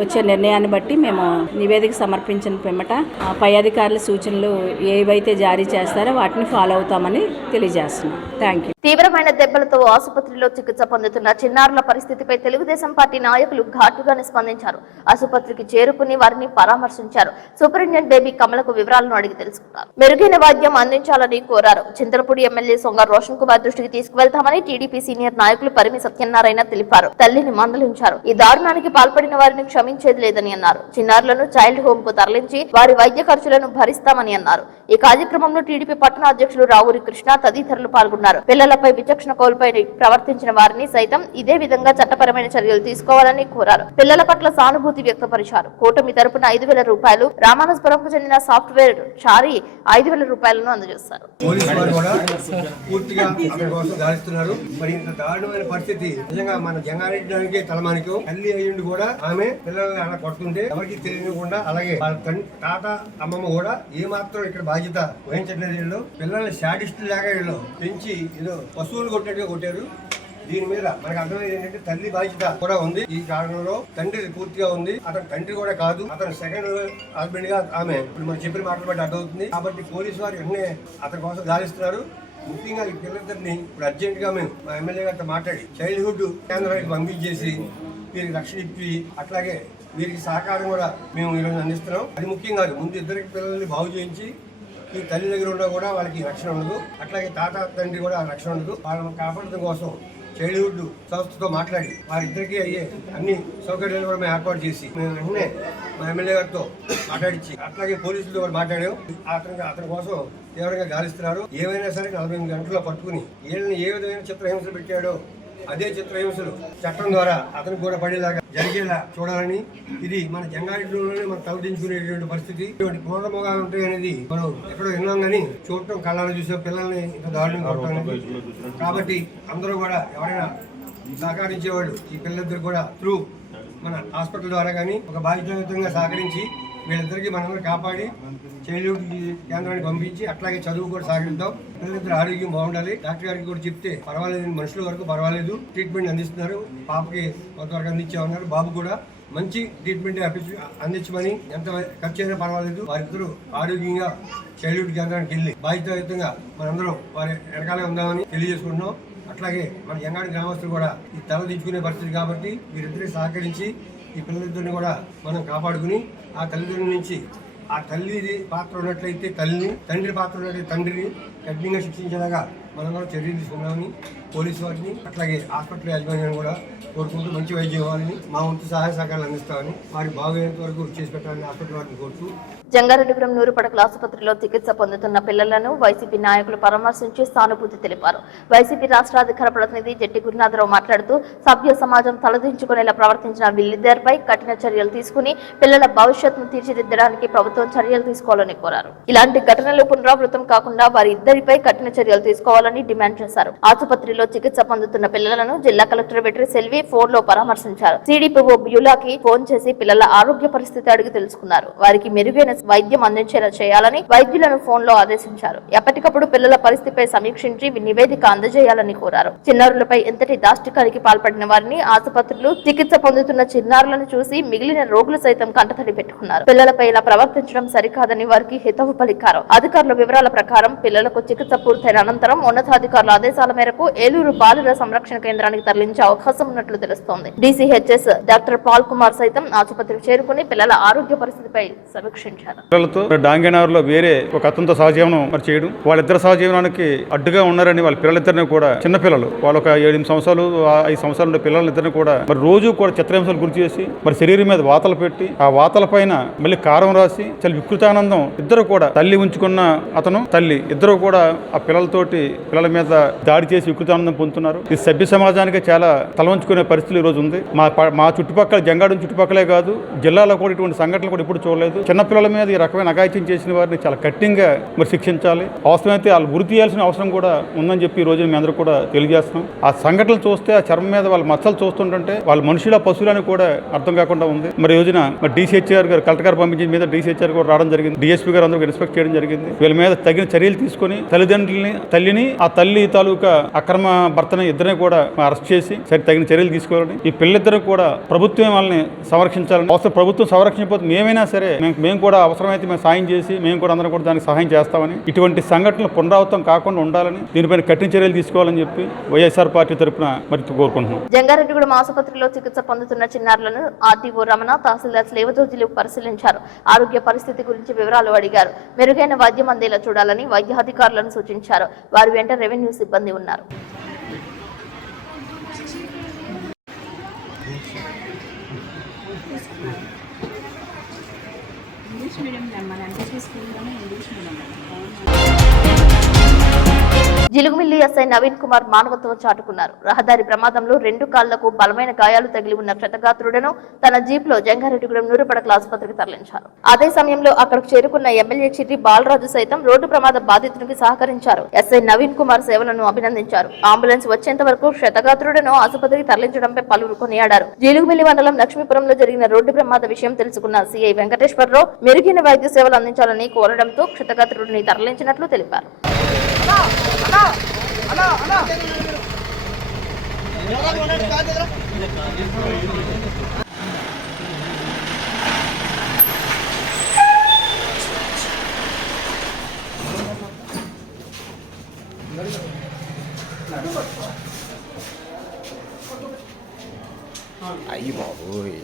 వచ్చే నిర్ణయాన్ని బట్టి మేము నివేదిక సమర్పించిన పిమ్మట పై అధికారుల సూచనలు ఏవైతే జారీ చేస్తారో వాటిని ఫాలో అవుతామని తెలియజేస్తున్నాం. Thank you. తీవ్రమైన దెబ్బలతో ఆసుపత్రిలో చికిత్స పొందుతున్న చిన్నారుల పరిస్థితిపై తెలుగుదేశం పార్టీ నాయకులు ఘాటుగానే స్పందించారు. ఆసుపత్రికి చేరుకుని వారిని పరామర్శించారు. సూపరింటెండెంట్ బేబీ కమలకు వివరాలను అడిగి తెలుసుకున్నారు. మెరుగైన వైద్యం అందించాలని కోరారు. చింతలపూడి ఎమ్మెల్యే సొంగ రోషన్ కుమార్ దృష్టికి తీసుకువెళ్తామని టీడీపీ సీనియర్ నాయకులు పరిమి సత్యనారాయణ తెలిపారు. తల్లిని మందలించారు. ఈ దారుణానికి పాల్పడిన వారిని క్షమించేది లేదని అన్నారు. చిన్నారులను చైల్డ్ హోమ్ కు తరలించి వారి వైద్య ఖర్చులను భరిస్తామని అన్నారు. ఈ కార్యక్రమంలో టీడీపీ పట్టణ అధ్యక్షులు రావూరి కృష్ణ తదితరులు పాల్గొన్నారు. పిల్లలపై విచక్షణ కోల్పోయి ప్రవర్తించిన వారిని సైతం ఇదే విధంగా చట్టపరమైన చర్యలు తీసుకోవాలని కోరారు. పిల్లల పట్ల సానుభూతి వ్యక్తపరిచారు. కూటమి తరపున 5,000 రూపాయలు, రామానస్పురంకు చెందిన సాఫ్ట్వేర్ చారి 5,000 రూపాయలను అందజేస్తారు. మరి ఇంత దారుణమైన పరిస్థితి నిజంగా మన జంగారెడ్డి తలమానికో తల్లి అయ్యుండి కూడా ఆమె పిల్లల్ని అలా కొడుతుంటే ఎవరికి తెలియకుండా, అలాగే వాళ్ళ తాత అమ్మమ్మ కూడా ఏ మాత్రం ఇక్కడ బాధ్యత వహించట్లేదు. వీళ్ళు పిల్లల్ని శాడిస్టులు లాగా వీళ్ళు పెంచి ఏదో పశువులు కొట్టినట్టుగా కొట్టారు. దీని మీద మనకు అర్థమైంది ఏంటంటే తల్లి బాధ్యత కూడా ఉంది. ఈ కారణంలో తండ్రి పూర్తిగా ఉంది. అతను తండ్రి కూడా కాదు, అతను సెకండ్ హస్బెండ్ గా ఆమె ఇప్పుడు మనం చెప్పిన మాటలు బట్టి అర్థమవుతుంది. కాబట్టి పోలీసు వారు వెంటనే అతని కోసం గాలిస్తున్నారు. ముఖ్యంగా ఈ పిల్లలిద్దరిని ఇప్పుడు అర్జెంట్ గా మేము మా ఎమ్మెల్యే గారితో మాట్లాడి చైల్డ్హుడ్ కేంద్రానికి పంపించేసి వీరికి రక్షణ ఇప్పి అట్లాగే వీరికి సహకారం కూడా మేము ఈరోజు అందిస్తున్నాం. అది ముఖ్యం కాదు, ముందు ఇద్దరికి పిల్లల్ని బాగు చేయించి ఈ తల్లి దగ్గర ఉన్నా కూడా వాళ్ళకి రక్షణ ఉండదు, అట్లాగే తాత తండ్రి కూడా రక్షణ ఉండదు. వాళ్ళని కాపాడడం కోసం చైల్డ్హుడ్ సంస్థతో మాట్లాడి వారిద్దరికీ అయ్యే అన్ని సౌకర్యాలు కూడా మేము ఏర్పాటు చేసి మేము వెంటనే మా ఎమ్మెల్యే గారితో మాట్లాడించి అట్లాగే పోలీసులతో కూడా మాట్లాడాం. అతని కోసం తీవ్రంగా గాలిస్తున్నారు. ఏవైనా సరే 48 గంటల్లో పట్టుకుని వీళ్ళని ఏ విధమైన చిత్రహింసలు పెట్టాడో అదే చిత్రహింసలు చట్టం ద్వారా అతనికి కూడా పడేలాగా జరిగేలా చూడాలని, ఇది మన జంగారెడ్డిలోనే మనం తలదించుకునేటువంటి పరిస్థితి. ఇటువంటి క్రూరమోగాలు ఉంటాయి అనేది మనం ఎక్కడో విన్నాం కానీ చూడటం కళ్ళని చూసే పిల్లల్ని ఇంత దారుణంగా కొట్టడం. కాబట్టి అందరూ కూడా ఎవరైనా సహకరించేవాళ్ళు ఈ పిల్లలిద్దరు కూడా త్రూ మన హాస్పిటల్ ద్వారా కానీ ఒక బాధ్యతాయుతంగా సహకరించి వీళ్ళిద్దరికీ మనందరూ కాపాడి చైల్డ్హుడ్ కేంద్రానికి పంపించి అట్లాగే చదువు కూడా సాగిద్దాం. పిల్లలిద్దరు ఆరోగ్యం బాగుండాలి. డాక్టర్ గారికి కూడా చెప్తే పర్వాలేదు, మనుషుల వరకు పర్వాలేదు, ట్రీట్మెంట్ అందిస్తున్నారు. పాపకి కొంతవరకు అందించామన్నారు. బాబు కూడా మంచి ట్రీట్మెంట్ అందించమని, ఎంత ఖర్చు అయినా పర్వాలేదు, వారిద్దరూ ఆరోగ్యంగా చైల్డ్హుడ్ కేంద్రానికి వెళ్ళి బాధ్యతాయుతంగా మనందరం వారి వెనకాలే ఉందామని తెలియజేసుకుంటున్నాం. అట్లాగే మన జంగారెడ్డి గ్రామస్తులు కూడా ఈ తల దించుకునే పరిస్థితి కాబట్టి వీరిద్దరిని సహకరించి ఈ పిల్లలిద్దరిని కూడా మనం కాపాడుకుని ఆ తల్లిదండ్రుల నుంచి ఆ తల్లి పాత్ర ఉన్నట్లయితే తల్లిని, తండ్రి పాత్ర ఉన్నట్లయితే తండ్రిని కఠినంగా శిక్షించేలాగా మనందరం చర్యలు తీసుకున్నామని పోలీసు వారిని అట్లాగే హాస్పిటల్ యాజమాన్యాన్ని కూడా కోరుకుంటూ మంచి వైద్యం ఇవ్వాలని, మా వంతు సహాయ సహకారాలు అందిస్తామని, వారి బాగోయేంత వరకు చేసి పెట్టాలని హాస్పిటల్ వారిని కోరుతూ జంగారెడ్డిపురం నూరుపడకల ఆసుపత్రిలో చికిత్స పొందుతున్న పిల్లలను వైసీపీ నాయకులు పరామర్శించి సానుభూతి తెలిపారు. వైసీపీ రాష్ట్ర అధికార ప్రతినిధి జట్టి గురునాథరావు మాట్లాడుతూ సభ్య సమాజం తలదించుకునేలా ప్రవర్తించిన వీళ్ళిద్దరిపై కఠిన చర్యలు తీసుకుని పిల్లల భవిష్యత్తును తీర్చిదిద్దడానికి ప్రభుత్వం చర్యలు తీసుకోవాలని కోరారు. ఇలాంటి ఘటనలు పునరావృతం కాకుండా వారి ఇద్దరిపై కఠిన చర్యలు తీసుకోవాలని డిమాండ్ చేశారు. ఆసుపత్రిలో చికిత్స పొందుతున్న పిల్లలను జిల్లా కలెక్టర్ వెటరీ సెల్వి ఫోన్ లో పరామర్శించారు. సిడిపిఓ బ్యూలాకి ఫోన్ చేసి పిల్లల ఆరోగ్య పరిస్థితి అడిగి తెలుసుకున్నారు. వారికి మెరుగైన వైద్యం అందించేలా చేయాలని వైద్యులను ఫోన్ లో ఆదేశించారు. ఎప్పటికప్పుడు పిల్లల పరిస్థితిపై సమీక్షించి నివేదిక అందజేయాలని కోరారు. చిన్నారులపై ఎంతటి దాష్టికానికి పాల్పడిన వారిని ఆసుపత్రులు చికిత్స పొందుతున్న చిన్నారులను చూసి మిగిలిన రోగులు సైతం కంటతడి పెట్టుకున్నారు. పిల్లలపై ఇలా ప్రవర్తించడం సరికాదని వారికి హితవు పలికారు. అధికారుల వివరాల ప్రకారం పిల్లలకు చికిత్స పూర్తయిన అనంతరం ఉన్నతాధికారుల ఆదేశాల మేరకు ఏలూరు బాలుర సంరక్షణ కేంద్రానికి తరలించే అవకాశం ఉన్నట్లు తెలుస్తోంది. DCHS డాక్టర్ పాల్ కుమార్ సైతం ఆసుపత్రికి చేరుకుని పిల్లల ఆరోగ్య పరిస్థితిపై సమీక్షించారు. పిల్లలతో డాంగేనారులో వేరే ఒక అతనితో సహజీవనం చేయడం, వాళ్ళిద్దరు సహజీవనానికి అడ్డుగా ఉన్నారని వాళ్ళ పిల్లలిద్దరిని కూడా చిన్నపిల్లలు వాళ్ళు ఒక 7 సంవత్సరాలు 5 సంవత్సరాల ఉండే పిల్లలిద్దరిని కూడా మరి రోజు కూడా చిత్రహింసలు గురి చేసి మరి శరీరం మీద వాతలు పెట్టి ఆ వాతల పైన మళ్ళీ కారం రాసి చాలా వికృతానందం ఇద్దరు కూడా తల్లి ఉంచుకున్న అతను తల్లి ఇద్దరు కూడా ఆ పిల్లల మీద దాడి చేసి వికృతానందం పొందుతున్నారు. ఇది సభ్య సమాజానికి చాలా తలవంచుకునే పరిస్థితులు ఈ రోజు ఉంది. మా చుట్టుపక్కల జంగాడం చుట్టుపక్కలే కాదు జిల్లాలో కూడా ఇటువంటి సంఘటనలు కూడా ఇప్పుడు చూడలేదు. చిన్నపిల్లల మీద ఈ రకమైన అఘాయిత్యం చేసిన వారిని చాలా కఠినంగా మరి శిక్షించాలి. అవసరమైతే వాళ్ళు గురి తీయాల్సిన అవసరం కూడా ఉందని చెప్పి ఈ రోజు మేము అందరూ కూడా తెలియజేస్తున్నాం. ఆ సంఘటనలు చూస్తే ఆ చర్మం మీద వాళ్ళ మచ్చలు చూస్తుంటే వాళ్ళ మనుషుల పశువులని కూడా అర్థం కాకుండా ఉంది. మరి రోజున DCHR గారు కలెక్టర్ గారు పంపించిన మీద DCHR కూడా రావడం జరిగింది. DSP గారు అందరూ ఇన్స్పెక్ట్ చేయడం జరిగింది. వీళ్ళ మీద తగిన చర్యలు తీసుకుని తల్లిని ఆ తల్లి తాలూకా అక్రమ భర్తని ఇద్దరిని కూడా అరెస్ట్ చేసి తగిన చర్యలు తీసుకోవాలని, ఈ పిల్లలిద్దరూ కూడా ప్రభుత్వం వాళ్ళని సంరక్షించాలని, అవసరం ప్రభుత్వం సంరక్షించకపోతే మేమైనా సరే మేము కూడా అవసరమైతే మేము సాయం చేసి మేము కూడా అందరం కూడా దానికి సహాయం చేస్తామని, ఇటువంటి సంఘటనలు పునరావృతం కాకుండా ఉండాలని దీనిపైన కఠిన చర్యలు తీసుకోవాలని చెప్పి వైఎస్ఆర్ పార్టీ తరఫున మరి కోరుకుంటున్నాం. జంగారెడ్డిగూడెం ఆసుపత్రిలో చికిత్స పొందుతున్న చిన్నారులను RTO రమణ, తహసీల్దార్ స్లేవజోజులు పరిశీలించారు. ఆరోగ్య పరిస్థితి గురించి వివరాలు అడిగారు. మెరుగైన వైద్యం అందేలా చూడాలని వైద్యాధికారులను సూచించారు. వారి వెంట రెవెన్యూ సిబ్బంది ఉన్నారు. జిలుగుమిల్లి ఎస్ఐ నవీన్ కుమార్ మానవత్వం చాటుకున్నారు. రహదారి ప్రమాదంలో 2 కాళ్లకు బలమైన గాయాలు తగిలి ఉన్న క్షతగాత్రుడను తన జీప్ లో జంగారెడ్డిగూడెం నూరుపడకల ఆసుపత్రికి తరలించారు. అదే సమయంలో అక్కడికి చేరుకున్న ఎమ్మెల్యే చిర్రి బాలరాజు సైతం రోడ్డు ప్రమాద బాధితునికి సహకరించారు. ఎస్ఐ నవీన్ కుమార్ సేవలను అభినందించారు. అంబులెన్స్ వచ్చేంత వరకు క్షతగాత్రుడను ఆసుపత్రికి తరలించడంపై పలువురు కొనియాడారు. జిలుగుమిల్లి మండలం లక్ష్మీపురంలో జరిగిన రోడ్డు ప్రమాద విషయం తెలుసుకున్న సిఐ వెంకటేశ్వరరావు మెరుగైన వైద్య సేవలు అందించాలని కోరడంతో క్షతగాత్రుడిని తరలించినట్లు తెలిపారు. అయ్యి బాబోయ్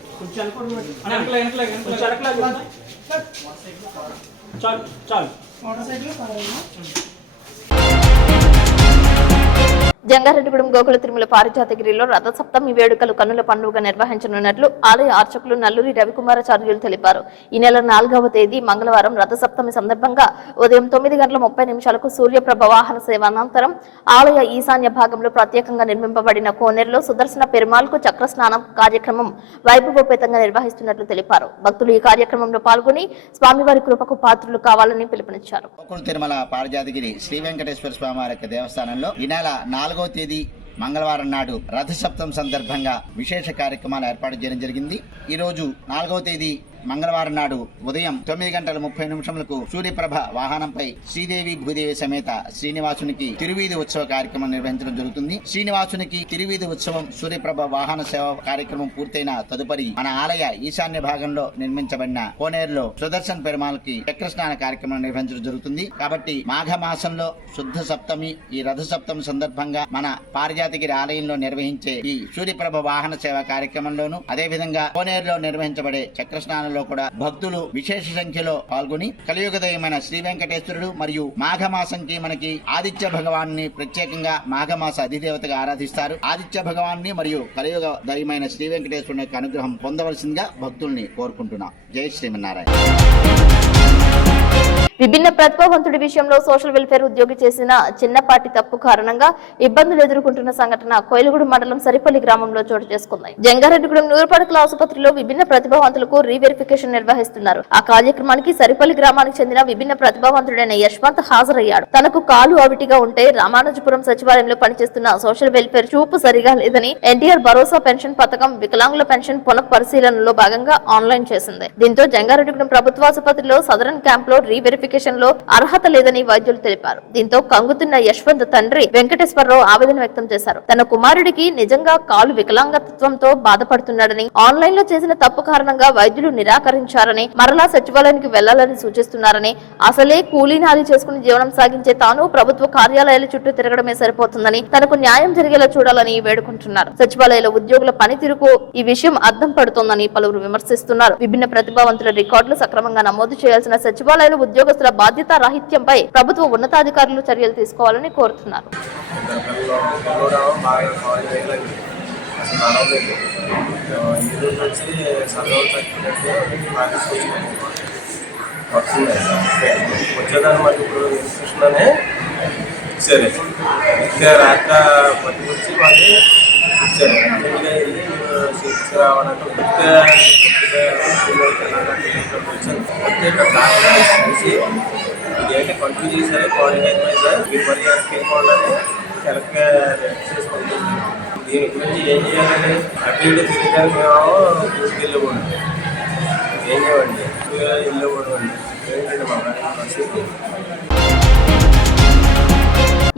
జంగారెడ్డిగూడెం గోకుల తిరుమల పారిజాతగిరిలో రథసప్తమి వేడుకలు కన్నుల పండుగ నిర్వహించనున్నట్లు ఆలయ అర్చకులు నల్లూరి రవికుమారాచార్యులు తెలిపారు. ఈ నెల 4వ తేదీ మంగళవారం రథసప్తమి సందర్భంగా ఉదయం 9:30 సూర్యప్రభ వాహన సేవ అనంతరం ఆలయ ఈశాన్య భాగంలో ప్రత్యేకంగా నిర్మింపబడిన కోనేరులో సుదర్శన పెరుమాళ్కు చక్రస్నానం కార్యక్రమం వైభవోపేతంగా నిర్వహిస్తున్నట్లు తెలిపారు. భక్తులు ఈ కార్యక్రమంలో పాల్గొని స్వామివారి కృపకు పాత్రులు కావాలని పిలుపునిచ్చారు. తిరుమల పారిజాతగిరి శ్రీ వెంకటేశ్వర స్వామి వారి దేవస్థానంలో ఈ నెల 4వ తేదీ మంగళవారం నాడు రథసప్తం సందర్భంగా విశేష కార్యక్రమాలు ఏర్పాటు చేయడం జరిగింది. ఈ రోజు 4వ తేదీ మంగళవారం నాడు ఉదయం 9:30 సూర్యప్రభ వాహనంపై శ్రీదేవి భూదేవి సమేత శ్రీనివాసునికి తిరువీధి ఉత్సవ కార్యక్రమం నిర్వహించడం జరుగుతుంది. శ్రీనివాసునికి తిరువీధి ఉత్సవం సూర్యప్రభ వాహన సేవ కార్యక్రమం పూర్తయిన తదుపరి మన ఆలయ ఈశాన్య భాగంలో నిర్మించబడిన కోనేరులో సుదర్శన్ పెరుమాళ్కి చక్రస్నాన కార్యక్రమం నిర్వహించడం జరుగుతుంది. కాబట్టి మాఘ మాసంలో శుద్ధ సప్తమి ఈ రథ సప్తమి సందర్భంగా మన పారిజాతగిరి ఆలయంలో నిర్వహించే ఈ సూర్యప్రభ వాహన సేవ కార్యక్రమంలోను అదేవిధంగా కోనేరులో నిర్వహించబడే చక్రస్నానంలో కూడా భక్తులు విశేష సంఖ్యలో పాల్గొని కలియుగ దైవమైన శ్రీ వెంకటేశ్వరుడు మరియు మాఘమాసంకి మనకి ఆదిత్య భగవాన్ని ప్రత్యేకంగా మాఘమాస అధిదేవతగా ఆరాధిస్తారు. ఆదిత్య భగవాన్ని మరియు కలియుగ దైవమైన శ్రీ వెంకటేశ్వరుని యొక్క అనుగ్రహం పొందవలసిందిగా భక్తుల్ని కోరుకుంటున్నాం. జై శ్రీమన్నారాయణ. విభిన్న ప్రతిభావంతుడి విషయంలో సోషల్ వెల్ఫేర్ ఉద్యోగి చేసిన చిన్నపాటి తప్పు కారణంగా ఇబ్బందులు ఎదుర్కొంటున్న సంఘటన కోయిలగూడెం మండలం సరిపల్లి గ్రామంలో చోటు చేసుకుంది. జంగారెడ్డిగూడెం నూరుపడకల ఆసుపత్రిలో విభిన్న ప్రతిభావంతులకు రీవెరిఫికేషన్ నిర్వహిస్తున్నారు. ఆ కార్యక్రమానికి సరిపల్లి గ్రామానికి చెందిన విభిన్న ప్రతిభావంతుడైన యశ్వంత్ హాజరయ్యాడు. తనకు కాలు అవిటిగా ఉంటే రామానుజపురం సచివాలయంలో పనిచేస్తున్న సోషల్ వెల్ఫేర్ చూపు సరిగా లేదని ఎన్టీఆర్ భరోసా పెన్షన్ పథకం వికలాంగుల పెన్షన్ పునః పరిశీలనలో భాగంగా ఆన్లైన్ చేసింది. దీంతో జంగారెడ్డిగూడెం ప్రభుత్వ ఆసుపత్రిలో సదరన్ క్యాంప్ లో రీవెరిఫికేషన్ వెరిఫికేషన్ లో అర్హత లేదని వైద్యులు తెలిపారు. దీంతో కంగుతున్న యశ్వంత్ తండ్రి వెంకటేశ్వరరావు ఆవేదన వ్యక్తం చేశారు. తన కుమారుడికి నిజంగా కాలు వికలాంగత్వంతో బాధపడుతున్నాడని, ఆన్లైన్ లో చేసిన తప్పు కారణంగా వైద్యులు నిరాకరించారని, మరలా సచివాలయానికి వెళ్లాలని సూచిస్తున్నారని, అసలే కూలీనాలి చేసుకుని జీవనం సాగించే తాను ప్రభుత్వ కార్యాలయాల చుట్టూ తిరగడమే సరిపోతుందని, తనకు న్యాయం జరిగేలా చూడాలని వేడుకుంటున్నారు. సచివాలయాల ఉద్యోగుల పనితీరుకు ఈ విషయం అద్దం పడుతోందని పలువురు విమర్శిస్తున్నారు. విభిన్న ప్రతిభావంతుల రికార్డులు సక్రమంగా నమోదు చేయాల్సిన సచివాలయాల ఉద్యోగస్తుల బాధ్యత రాహిత్యంపై ప్రభుత్వ ఉన్నతాధికారులు చర్యలు తీసుకోవాలని కోరుతున్నారు. వచ్చేదాన్ని మాకు ఇప్పుడు ఇన్స్టిట్యూషన్లోనే ఇచ్చారు. ఇచ్చే రాత్రి పట్టుకొచ్చి మాకు ఇచ్చారు. వెళ్ళి తీసుకురావాలంటే చూసి ఇదేంటి కంట్రోల్ చేశారు క్వారంటైన్ మీద మీరు మరి వెళ్ళిపోవాలని కరెక్ట్గా చేసుకుంటుంది. దీని గురించి ఏం చేయాలంటే అటు ఇటు తిరగడానికి మేము ఊరికి వెళ్ళకూడదు. ఏం చేయండి వెళ్ళకూడదు ఏంటంటే మా పరిస్థితి.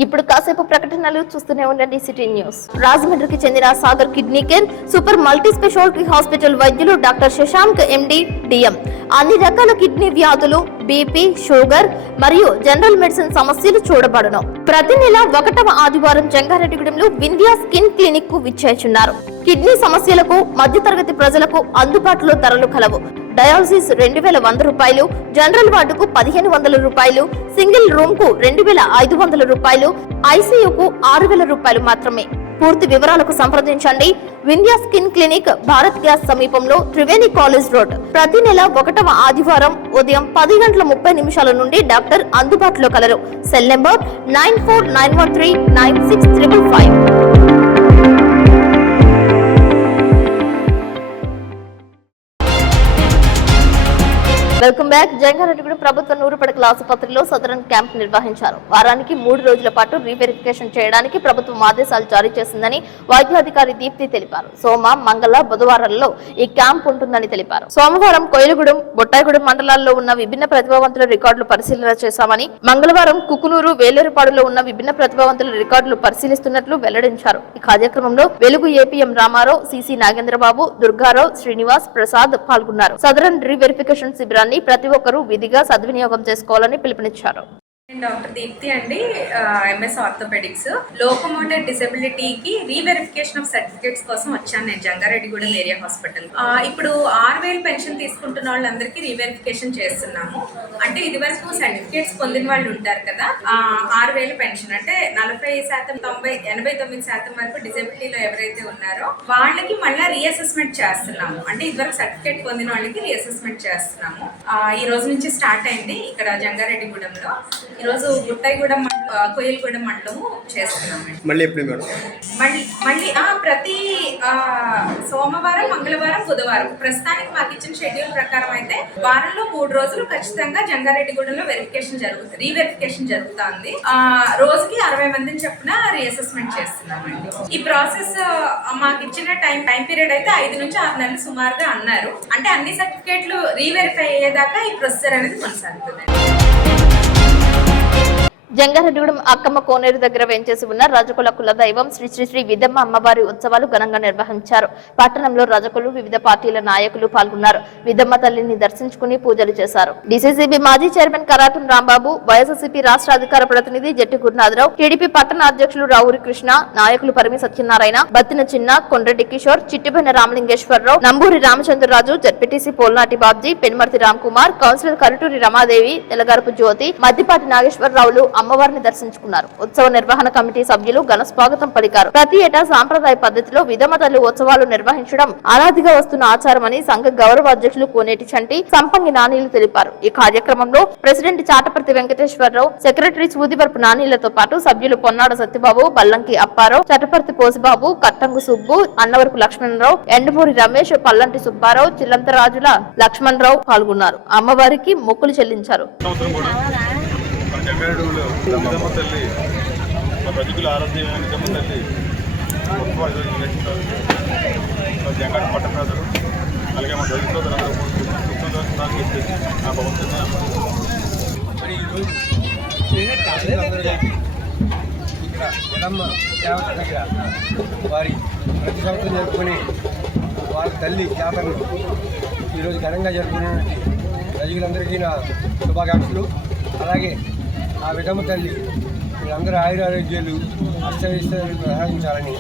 ఇప్పుడు కాసేపు ప్రకటనలు చూస్తూనే ఉండండి సిటీ న్యూస్. రాజమండ్రికి చెందిన Sagar kidney care super multi speciality hospital వైద్యులు డాక్టర్ శశాంక్ ఎండి డిఎం అన్ని రకాల కిడ్నీ వ్యాధులు, బీపీ, షుగర్ మరియు జనరల్ మెడిసిన్ సమస్యలు చూడబడును. ప్రతి నెల 1వ ఆదివారం జంగారెడ్డిగూడెంలో వింధ్యా స్కిన్ క్లినిక్ కు విచ్చేస్తున్నారు. కిడ్నీ సమస్యలకు మధ్యతరగతి ప్రజలకు అందుబాటులో ధరలు కలవు. డయాలసిస్ 2100 రూపాయలు, జనరల్ వార్డుకు 1500 రూపాయలు, సింగిల్ రూమ్ కు 2500 రూపాయలు, ఐసీయూకు 6000 రూపాయలు మాత్రమే. పూర్తి వివరాలకు సంప్రదించండి. Vindhya skin clinic, Bharat gas సమీపంలో, త్రివేణి కాలేజ్ రోడ్. ప్రతి నెల 1వ ఆదివారం ఉదయం 10:30 నుండి డాక్టర్ అందుబాటులో colour. Cell number 9491396555. Welcome back. Jangareddygudem ప్రభుత్వ 100 పడకల ఆసుపత్రిలో సదరన్ క్యాంప్ నిర్వహించారు. వారానికి 3 రోజుల పాటు రీవెరిఫికేషన్ చేయడానికి ప్రభుత్వం ఆదేశాలు జారీ చేసిందని వైద్యాధికారి దీప్తి తెలిపారు. సోమ, మంగళ, బుధవారాల్లో ఈ క్యాంప్ ఉంటుందని తెలిపారు. సోమవారం కోయిలగూడెం, బొట్టాయిగూడెం మండలాల్లో ఉన్న విభిన్న ప్రతిభావంతుల రికార్డులు పరిశీలన చేశామని, మంగళవారం కుకునూరు, వేలేరుపాడులో ఉన్న విభిన్న ప్రతిభావంతుల రికార్డులు పరిశీలిస్తున్నట్లు వెల్లడించారు. ఈ కార్యక్రమంలో వెలుగు ఏపీఎం రామారావు, సిసి నాగేంద్రబాబు, దుర్గారావు, శ్రీనివాస్, ప్రసాద్ పాల్గొన్నారు. సదరన్ రీవెరిఫికేషన్ శిబిరాన్ని ప్రతి ఒక్కరూ విధిగా సద్వినియోగం చేసుకోవాలని పిలుపునిచ్చారు. డాక్టర్ దీప్తి అండి, ఎంఎస్ ఆర్థోపెడిక్స్. లోకోమోటర్ డిసెబిలిటీకి రీవెరిఫికేషన్ ఆఫ్ సర్టిఫికేట్స్ కోసం వచ్చాను నేను జంగారెడ్డిగూడెం ఏరియా హాస్పిటల్. ఇప్పుడు 6000 పెన్షన్ తీసుకుంటున్న వాళ్ళందరికీ రీవెరిఫికేషన్ చేస్తున్నాము. అంటే ఇది వరకు సర్టిఫికేట్స్ పొందిన వాళ్ళు ఉంటారు కదా, 6000 పెన్షన్ అంటే 40%, 89% వరకు డిసెబిలిటీలో ఎవరైతే ఉన్నారో వాళ్ళకి మళ్ళీ రీఅసెస్మెంట్ చేస్తున్నాము. అంటే ఇదివరకు సర్టిఫికేట్ పొందిన వాళ్ళకి రీఅసెస్మెంట్ చేస్తున్నాము. ఈ రోజు నుంచి స్టార్ట్ అయింది ఇక్కడ జంగారెడ్డిగూడెంలో. ఈరోజు బుట్టాయిగూడెం, కోయిలగూడెం మండలము చేస్తున్నామండి. మళ్ళీ ఎప్పుడు మేడం? మళ్ళీ ప్రతి సోమవారం, మంగళవారం, బుధవారం. ప్రస్తుతానికి మాకు ఇచ్చిన షెడ్యూల్ ప్రకారం అయితే వారంలో 3 రోజులు ఖచ్చితంగా జంగారెడ్డిగూడెంలో రీవెరిఫికేషన్ జరుగుతుంది. రోజుకి 60 మందిని చొప్పున రీఅసెస్మెంట్ చేస్తున్నామండి. ఈ ప్రాసెస్ మాకు ఇచ్చిన టైం పీరియడ్ అయితే 5 నుంచి 6 నెలలు సుమారుగా అన్నారు. అంటే అన్ని సర్టిఫికేట్లు రీవెరిఫై అయ్యేదాకా ఈ ప్రొసీజర్ అనేది కొనసాగుతుంది. జంగారెడ్డిగూడెం అక్కమ్మ కోనేరు దగ్గర వేంచేసి ఉన్న రజకుల కుల దైవం శ్రీ శ్రీ శ్రీ విదమ్మ అమ్మవారి ఉత్సవాలు ఘనంగా నిర్వహించారు. పట్టణంలో రజకులు, వివిధ పార్టీల నాయకులు పాల్గొన్నారు. విదమ్మ తల్లిని దర్శించుకుని పూజలు చేశారు. డిసిసిబి మాజీ చైర్మన్ కరాటం రాంబాబు, వైఎస్ఆర్సీపీ రాష్ట్ర అధికార ప్రతినిధి జట్టి గురునాథరావు, టీడీపీ పట్టణ అధ్యక్షులు రావురి కృష్ణ, నాయకులు పరిమి సత్యనారాయణ, బత్తిన చిన్న, కొండ్రెడ్డి కిషోర్, చిట్టిపైన రామలింగేశ్వరరావు, నంబూరి రామచంద్రరాజు, జడ్పీటీసీ పోల్నాటి బాబ్జీ, పెనుమర్తి రామ్కుమార్, కౌన్సిలర్ కరుటూరి రమాదేవి, తెలగారపు జ్యోతి, మద్దిపాటి నాగేశ్వరరావులు అమ్మవారిని దర్శించుకున్నారు. ఉత్సవ నిర్వహణ కమిటీ సభ్యులు ఘన స్వాగతం పలికారు. ప్రతి ఏటా సాంప్రదాయ పద్ధతిలో విదమ్మ తల్లి ఉత్సవాలు నిర్వహించడం అనాదిగా వస్తున్న ఆచారమని సంఘ గౌరవ అధ్యక్షులు కోనేటి చంటి, సంపంగి నానీలు తెలిపారు. ఈ కార్యక్రమంలో ప్రెసిడెంట్ చాటపర్తి వెంకటేశ్వరరావు, సెక్రటరీ సూదివరపు నానీలతో పాటు సభ్యులు పొన్నాడ సత్యబాబు, బల్లంకి అప్పారావు, చటపర్తి పోసిబాబు, కట్టంగు సుబ్బు, అన్నవరపు లక్ష్మణరావు, ఎండమూరి రమేష్, పల్లంటి సుబ్బారావు, చిల్లంతరాజుల లక్ష్మణరావు పాల్గొన్నారు. అమ్మవారికి మొక్కులు చెల్లించారు. జంగారెడ్డిగూడెంలో విదమ్మ తల్లి, మా ప్రజల ఆరాధ్యమైన విదమ్మ తల్లి జంగారెడ్డి పట్ట ప్రజలు అలాగే మా దళిత సోదరులందరూ చెప్పేసి ఆ భగవంతుని మరి ఈరోజు ఇక్కడ ఎడమ్మ దేవత దగ్గర వారి ప్రతి సంవత్సరం జరుపుకుని వారి తల్లి జాతరను ఈరోజు ఘనంగా జరుపుకునేటువంటి ప్రజలందరికీ నా శుభాకాంక్షలు. అలాగే ఆ విధమ్మ తల్లి వీళ్ళందరూ ఆయురారోగ్యాలు అష్టవిస్తాలు ప్రసాదించాలని,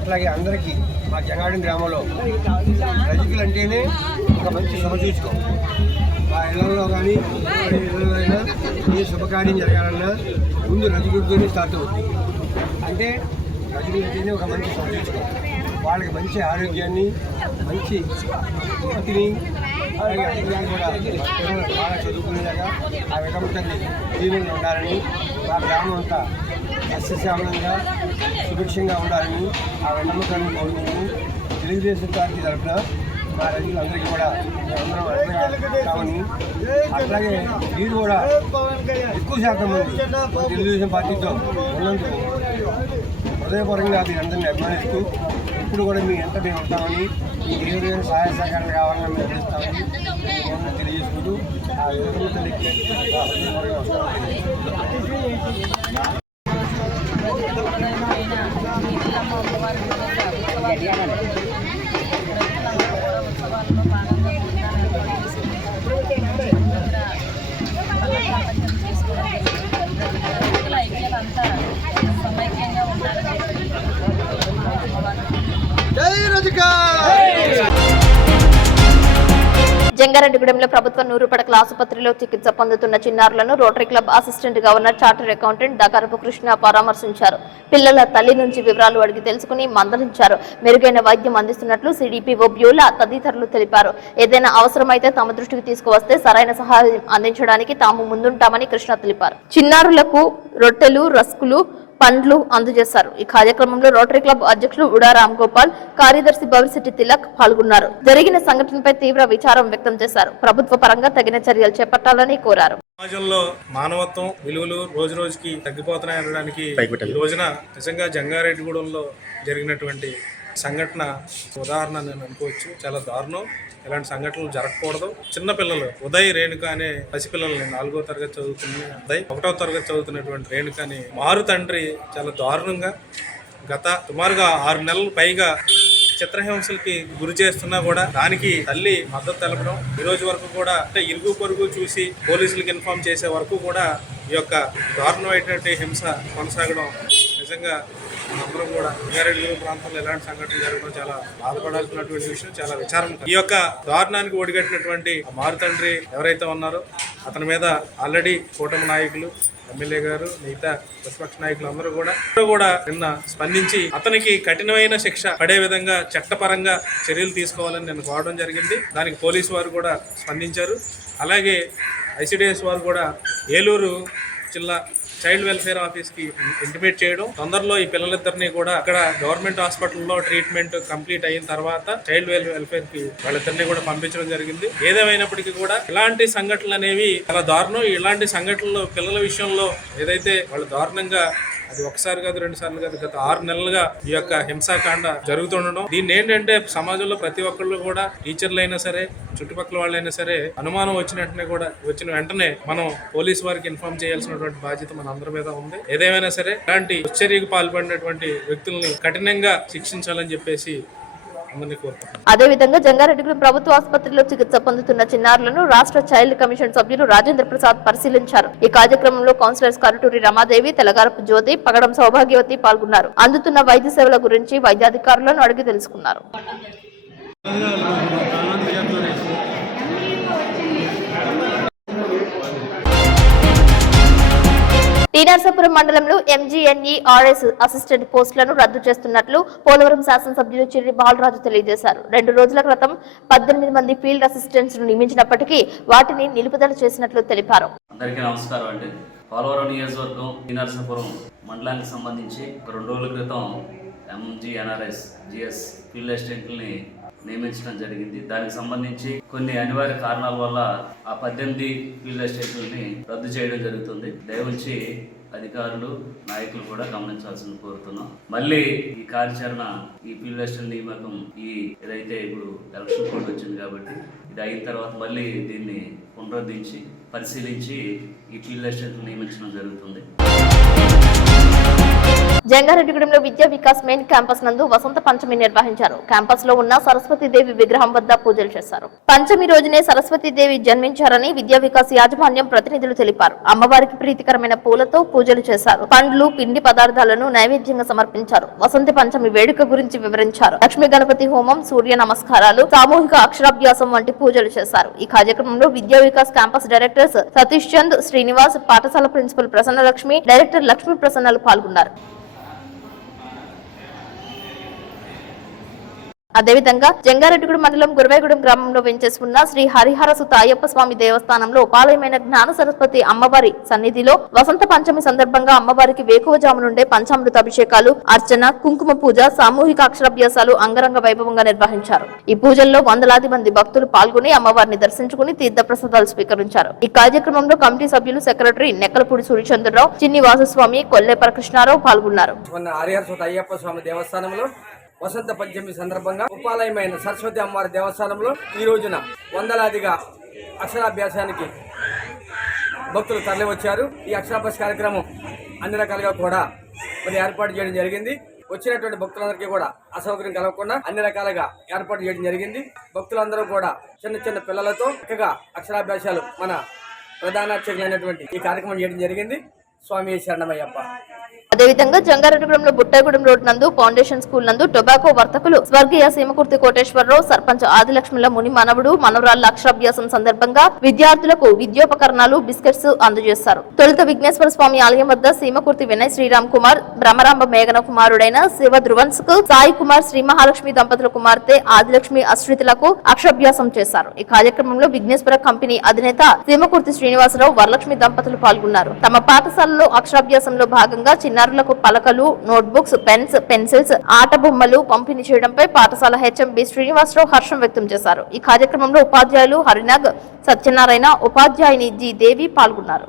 అట్లాగే అందరికీ మా జంగాడి గ్రామంలో రజకులంటేనే ఒక మంచి శుభసూచకం. మా ఇళ్లలో కానీ ఇళ్లలో అయినా ఏ శుభకార్యం జరగాలన్నా ముందు రజకుడితోనే స్టార్ట్ అవుతుంది. అంటే రజకులంటేనే ఒక మంచి శుభసూచకం. వాళ్ళకి మంచి ఆరోగ్యాన్ని, మంచి వృత్తిని, అలాగే అందరికీ కూడా పిల్లలు బాగా చదువుకునేలాగా ఆ విధంగా తల్లి జీవనంగా ఉండాలని, మా గ్రామం అంతా సస్యశ్యామలంగా సుభిక్షంగా ఉండాలని ఆ విధంగా తల్లిని కోరుకుంటూ తెలుగుదేశం పార్టీ తరఫున మా రైతులందరికీ కూడా అందరం అందిస్తామని, అట్లాగే మీరు కూడా ఎక్కువ శాతం మంది తెలుగుదేశం పార్టీతో ఉన్నందుకు హృదయపూర్వకంగా అందరినీ అభిమానిస్తూ ఇప్పుడు కూడా మీ ఎంత మేము ఉంటామని, మీకు ఏ విధంగా సహాయ సహకారాలు కావాలని మేము అందిస్తామని తెలియజేసుకుంటూ ఆ విధంగా తల్లికి జంగారెడ్డిగూడెంలో ప్రభుత్వ 100 పడకల ఆసుపత్రిలో చికిత్స పొందుతున్న చిన్నారులను Rotary Club assistant governor, charter accountant Dagarapu Krishna పరామర్శించారు. పిల్లల తల్లి నుంచి వివరాలు అడిగి తెలుసుకుని మందలించారు. మెరుగైన వైద్యం అందిస్తున్నట్లు సిడిపిఓ బ్యూలా తదితరులు తెలిపారు. ఏదైనా అవసరమైతే తమ దృష్టికి తీసుకువస్తే సరైన సహాయం అందించడానికి తాము ముందుంటామని కృష్ణ తెలిపారు. చిన్నారులకు రొట్టెలు, రస్కులు, పండ్లు అందజేశారు. ఈ కార్యక్రమంలో రోటరీ క్లబ్ అధ్యక్షులు ఉడా రామ్ గోపాల్, కార్యదర్శి భవిశెట్టి తిలక్ పాల్గొన్నారు. జరిగిన సంఘటనపై తీవ్ర విచారం వ్యక్తం చేశారు. ప్రభుత్వ పరంగా తగిన చర్యలు చేపట్టాలని కోరారు. సమాజంలో మానవత్వం విలువలు రోజు రోజుకి తగ్గిపోతున్నాయి అనడానికి ఈ రోజున నిజంగా జంగారెడ్డిగూడెంలో జరిగినటువంటి సంఘటన ఉదాహరణ నేను అనుకోవచ్చు. చాలా దారుణం. ఇలాంటి సంఘటనలు జరగకూడదు. చిన్నపిల్లలు ఉదయ్ రేణుక అనే పసిపిల్లల్ని 4వ తరగతి చదువుతున్న ఉదయ్ 1వ తరగతి చదువుతున్నటువంటి రేణుకని మారు తండ్రి చాలా దారుణంగా గత సుమారుగా 6 నెలలు పైగా చిత్రహింసలకి గురి చేస్తున్నా కూడా దానికి తల్లి మద్దతు తెలపడం, ఈ రోజు వరకు కూడా అంటే ఇరుగు పొరుగు చూసి పోలీసులకు ఇన్ఫార్మ్ చేసే వరకు కూడా ఈ యొక్క దారుణమైనటువంటి హింస కొనసాగడం నిజంగా అందరం కూడా జంగారెడ్డిగూడెం ప్రాంతంలో ఎలాంటి సంఘటనలు జరగడం చాలా బాధపడాల్సినటువంటి విషయం, చాలా విచారం. ఈ యొక్క దారుణానికి ఒడిగట్టినటువంటి మారు తండ్రి ఎవరైతే ఉన్నారో అతని మీద ఆల్రెడీ కూటమి నాయకులు, ఎమ్మెల్యే గారు, మిగతా ప్రతిపక్ష నాయకులు అందరూ కూడా నిన్న స్పందించి అతనికి కఠినమైన శిక్ష పడే విధంగా చట్టపరంగా చర్యలు తీసుకోవాలని నిన్న కోరడం జరిగింది. దానికి పోలీసు వారు కూడా స్పందించారు. అలాగే ఐసిడిఎస్ వారు కూడా ఏలూరు జిల్లా చైల్డ్ వెల్ఫేర్ ఆఫీస్కి ఇంటిమేట్ చేయడం, తొందరలో ఈ పిల్లలిద్దరినీ కూడా అక్కడ గవర్నమెంట్ హాస్పిటల్లో ట్రీట్మెంట్ కంప్లీట్ అయిన తర్వాత చైల్డ్ వెల్ఫేర్కి వాళ్ళిద్దరినీ కూడా పంపించడం జరిగింది. ఏదేమైనప్పటికీ కూడా ఇలాంటి సంఘటనలు అనేవి చాలా దారుణం. ఇలాంటి సంఘటనలు పిల్లల విషయంలో ఏదైతే వాళ్ళు దారుణంగా అది ఒకసారి కాదు, 2 సార్లు కాదు, గత 6 నెలలుగా ఈ యొక్క హింసాకాండ జరుగుతుండడం, దీన్ని ఏంటంటే సమాజంలో ప్రతి ఒక్కళ్ళు కూడా టీచర్లు అయినా సరే, చుట్టుపక్కల వాళ్ళైనా సరే అనుమానం వచ్చిన వెంటనే మనం పోలీసు వారికి ఇన్ఫార్మ్ చేయాల్సినటువంటి బాధ్యత మన అందరి మీద ఉంది. ఏదేమైనా సరే ఇలాంటి దుశ్చర్యకు పాల్పడినటువంటి వ్యక్తుల్ని కఠినంగా శిక్షించాలని చెప్పేసి అదేవిధంగా జంగారెడ్డిగూడెం ప్రభుత్వ ఆసుపత్రిలో చికిత్స పొందుతున్న చిన్నారులను రాష్ట్ర చైల్డ్ కమిషన్ సభ్యులు రాజేంద్ర ప్రసాద్ పరిశీలించారు. ఈ కార్యక్రమంలో కౌన్సిలర్స్ కరుటూరి రమాదేవి, తెలగారపు జ్యోతి, పగడం సౌభాగ్యవతి పాల్గొన్నారు. అందుతున్న వైద్య సేవల గురించి వైద్యాధికారులను అడిగి తెలుసుకున్నారు. టీనర్సాపురం మండలంలో ఎంజీఎన్ఈఆర్ఎస్ అసిస్టెంట్ పోస్టులను రద్దు చేస్తున్నట్లు పోలవరం శాసనసభ్యులు చిర్రి బాలరాజు తెలియజేశారు. 2 రోజుల క్రితం 18 మంది ఫీల్డ్ అసిస్టెంట్స్ ను నియమించినప్పటికీ వాటిని నిలుపుదల చేసినట్లు తెలిపారు. అందరికీ నమస్కారం అండి. పోలవరం నియోజకవర్గం టీనర్సాపురం మండలానికి సంబంధించి 2 రోజుల క్రితం ఎంజీఎన్ఆర్ఎస్ జిఎస్ ఫీల్డ్ అసిస్టెంట్ని నియమించడం జరిగింది. దానికి సంబంధించి కొన్ని అనివార్య కారణాల వల్ల ఆ 18 ఫీల్డ్ అసిస్టెంట్లని రద్దు చేయడం జరుగుతుంది. దయవుంచి అధికారులు, నాయకులు కూడా గమనించాల్సింది కోరుతున్నాం. మళ్ళీ ఈ కార్యాచరణ, ఈ ఫీల్డ్ అసిస్టెంట్ నియామకం ఏదైతే ఇప్పుడు ఎలక్షన్ కోడ్ వచ్చింది కాబట్టి ఇది అయిన తర్వాత మళ్ళీ దీన్ని పునరుద్ధరించి పరిశీలించి ఈ ఫీల్డ్ అసిస్టెంట్లు నియమించడం జరుగుతుంది. జంగారెడ్డిగూడెంలో విద్యా వికాస్ మెయిన్ క్యాంపస్ నందు వసంత పంచమి నిర్వహించారు. క్యాంపస్ లో ఉన్న సరస్వతీదేవి విగ్రహం వద్ద పూజలు చేశారు. పంచమి రోజునే సరస్వతీదేవి జన్మించారని విద్యా వికాస్ యాజమాన్యం ప్రతినిధులు తెలిపారు. అమ్మవారికి ప్రీతికరమైన పూలతో పూజలు చేశారు. పండ్లు, పిండి పదార్థాలను నైవేద్యంగా సమర్పించారు. వసంత పంచమి వేడుక గురించి వివరించారు. లక్ష్మీ గణపతి హోమం, సూర్య నమస్కారాలు, సామూహిక అక్షరాభ్యాసం వంటి పూజలు చేశారు. ఈ కార్యక్రమంలో విద్యా వికాస్ క్యాంపస్ డైరెక్టర్స్ సతీష్ చంద్, శ్రీనివాస్, పాఠశాల ప్రిన్సిపల్ ప్రసన్నలక్ష్మి, డైరెక్టర్ లక్ష్మీ ప్రసన్నలు పాల్గొన్నారు. అదేవిధంగా జంగారెడ్డిగూడెం మండలం గురవేగూడెం గ్రామంలో వెంచేసి ఉన్న శ్రీ హరిహర సుత అయ్యప్ప స్వామి దేవస్థానంలో ఉపాలయమైన జ్ఞాన సరస్వతి అమ్మవారి సన్నిధిలో వసంత పంచమి సందర్భంగా అమ్మవారికి వేకువజాము నుండే పంచామృత అభిషేకాలు, అర్చన, కుంకుమ పూజ, సామూహిక అక్షరాభ్యాసాలు అంగరంగ వైభవంగా నిర్వహించారు. ఈ పూజల్లో వందలాది మంది భక్తులు పాల్గొని అమ్మవారిని దర్శించుకుని తీర్థప్రసాదాలు స్వీకరించారు. ఈ కార్యక్రమంలో కమిటీ సభ్యులు, సెక్రటరీ నెక్కలపూడి సూర్యచంద్రరావు, చిన్ని వాసస్వామి, కొల్లేపర కృష్ణారావు పాల్గొన్నారు. హరిహర సుత అయ్యప్ప స్వామి దేవస్థానంలో వసంత పంచమి సందర్భంగా ఉపాలయమైన సరస్వతి అమ్మవారి దేవస్థానంలో ఈ రోజున వందలాదిగా అక్షరాభ్యాసానికి భక్తులు తరలి వచ్చారు. ఈ అక్షరాభ్యాస కార్యక్రమం అన్ని రకాలుగా కూడా మరి ఏర్పాటు చేయడం జరిగింది. వచ్చినటువంటి భక్తులందరికీ కూడా అసౌకర్యం కలగకుండా అన్ని రకాలుగా ఏర్పాటు చేయడం జరిగింది. భక్తులందరూ కూడా చిన్న చిన్న పిల్లలతో చక్కగా అక్షరాభ్యాసాలు మన ప్రధాన అర్చకులైనటువంటి ఈ కార్యక్రమం చేయడం జరిగింది. స్వామి శరణమయ్యప్ప. అదేవిధంగా జంగారెడ్డిగూడెంలో బుట్టాయిగూడెం రోడ్ నందు ఫౌండేషన్ స్కూల్ నందు టొబాకో వర్తకులు స్వర్గీయ సీమకుర్తి కోటేశ్వరరావు, సర్పంచ్ ఆదిలక్ష్మిల ముని మనవడు మనవరాళ్ల అక్షరాభ్యాసం సందర్భంగా విద్యార్థులకు విద్యోపకరణాలు, బిస్కెట్స్ అందజేశారు. తొలుత విఘ్నేశ్వర స్వామి ఆలయం వద్ద సీమకుర్తి వినయ్ శ్రీరామ్ కుమార్, భ్రమరాంబ మేఘన కుమారుడైన శివ ధ్రువన్స్ కు సాయి కుమార్, శ్రీ మహాలక్ష్మి దంపతుల కుమార్తె ఆదిలక్ష్మి అశ్రితులకు అక్షరాభ్యాసం చేశారు. ఈ కార్యక్రమంలో విఘ్నేశ్వర కంపెనీ అధినేత సీమకుర్తి శ్రీనివాసరావు, వరలక్ష్మి దంపతులు పాల్గొన్నారు. తమ పాఠశాలలో అక్షరాభ్యాసంలో భాగంగా చిన్నారులకు పలకలు, నోట్బుక్స్, పెన్స్, పెన్సిల్స్, ఆట బొమ్మలు పంపిణీ చేయడంపై పాఠశాల హెచ్ఎం బి శ్రీనివాసరావు హర్షం వ్యక్తం చేశారు. ఈ కార్యక్రమంలో ఉపాధ్యాయులు హరినాగ్, సత్యనారాయణ, ఉపాధ్యాయుని జి దేవి పాల్గొన్నారు.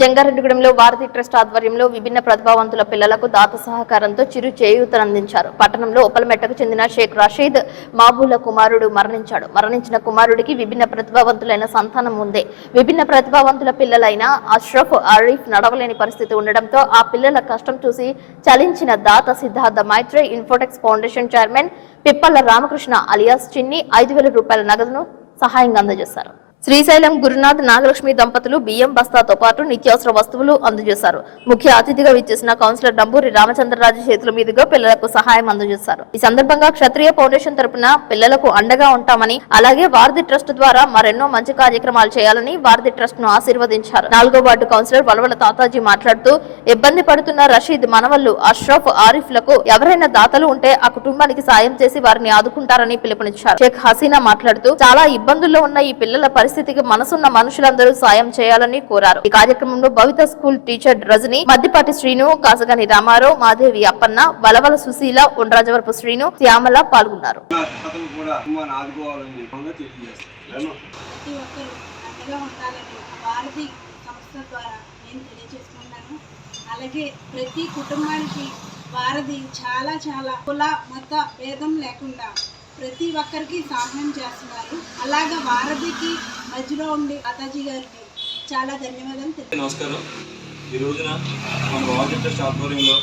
జంగారెడ్డిగూడెంలో వారధి ట్రస్ట్ ఆధ్వర్యంలో విభిన్న ప్రతిభావంతుల పిల్లలకు దాత సహకారంతో చిరు చేయూతనందించారు. పట్టణంలో ఉప్పలమెట్టకు చెందిన షేక్ రషీద్ మాబూల కుమారుడు మరణించాడు. మరణించిన కుమారుడికి విభిన్న ప్రతిభావంతులైన సంతానం ఉంది. విభిన్న ప్రతిభావంతుల పిల్లలైన అష్రఫ్, ఆరిఫ్ నడవలేని పరిస్థితి ఉండడంతో ఆ పిల్లల కష్టం చూసి చలించిన దాత Siddhartha Maitre Infotex foundation chairman Pippalla Ramakrishna alias Chinni 5,000 రూపాయల నగదును సహాయంగా అందజేశారు. శ్రీశైలం గురునాథ్ నాగలక్ష్మి దంపతులు బియ్యం బస్తాతో పాటు నిత్యావసర వస్తువులు అందజేశారు. ముఖ్య అతిథిగా విచ్చేసిన కౌన్సిలర్ డంబూరి రామచంద్రరాజు చేతుల మీదుగా పిల్లలకు సహాయం అందజేశారు. ఈ సందర్భంగా క్షత్రియ ఫౌండేషన్ తరపున పిల్లలకు అండగా ఉంటామని, అలాగే వారధి ట్రస్ట్ ద్వారా మరెన్నో మంచి కార్యక్రమాలు చేయాలని వారధి ట్రస్ట్ ను ఆశీర్వదించారు. 4వ వార్డు కౌన్సిలర్ వలవల తాతాజీ మాట్లాడుతూ ఇబ్బంది పడుతున్న రషీద్ మనవళ్లు అష్రఫ్, ఆరిఫ్ లకు ఎవరైనా దాతలు ఉంటే ఆ కుటుంబానికి సాయం చేసి వారిని ఆదుకుంటారని పిలుపునిచ్చారు. షేక్ హసీనా మాట్లాడుతూ చాలా ఇబ్బందుల్లో ఉన్న ఈ పిల్లల పరిస్థితికి మనసున్న మనుషులందరూ సాయం చేయాలని కోరారు. ఈ కార్యక్రమంలో భవిత స్కూల్ టీచర్ రజని, మద్దిపాటి శ్రీను, కాసగాని రామారావు, మాదేవి అప్పన్న, వలవల సుశీల, ఉండ్రాజవరపు శ్రీను, శ్యామల పాల్గొన్నారు. అలాగే ప్రతి కుటుంబానికి వారధి చాలా చాలా కుల మత భేదం లేకుండా ప్రతి ఒక్కరికి సహాయం చేస్తున్నారు. అలాగా వారధికి మధ్యలో ఉండి తాతాజీ గారికి చాలా ధన్యవాదాలు తెలుపు. నమస్కారం. ఈ రోజున మన వారధి ట్రస్ట్ ఆధ్వర్యంలో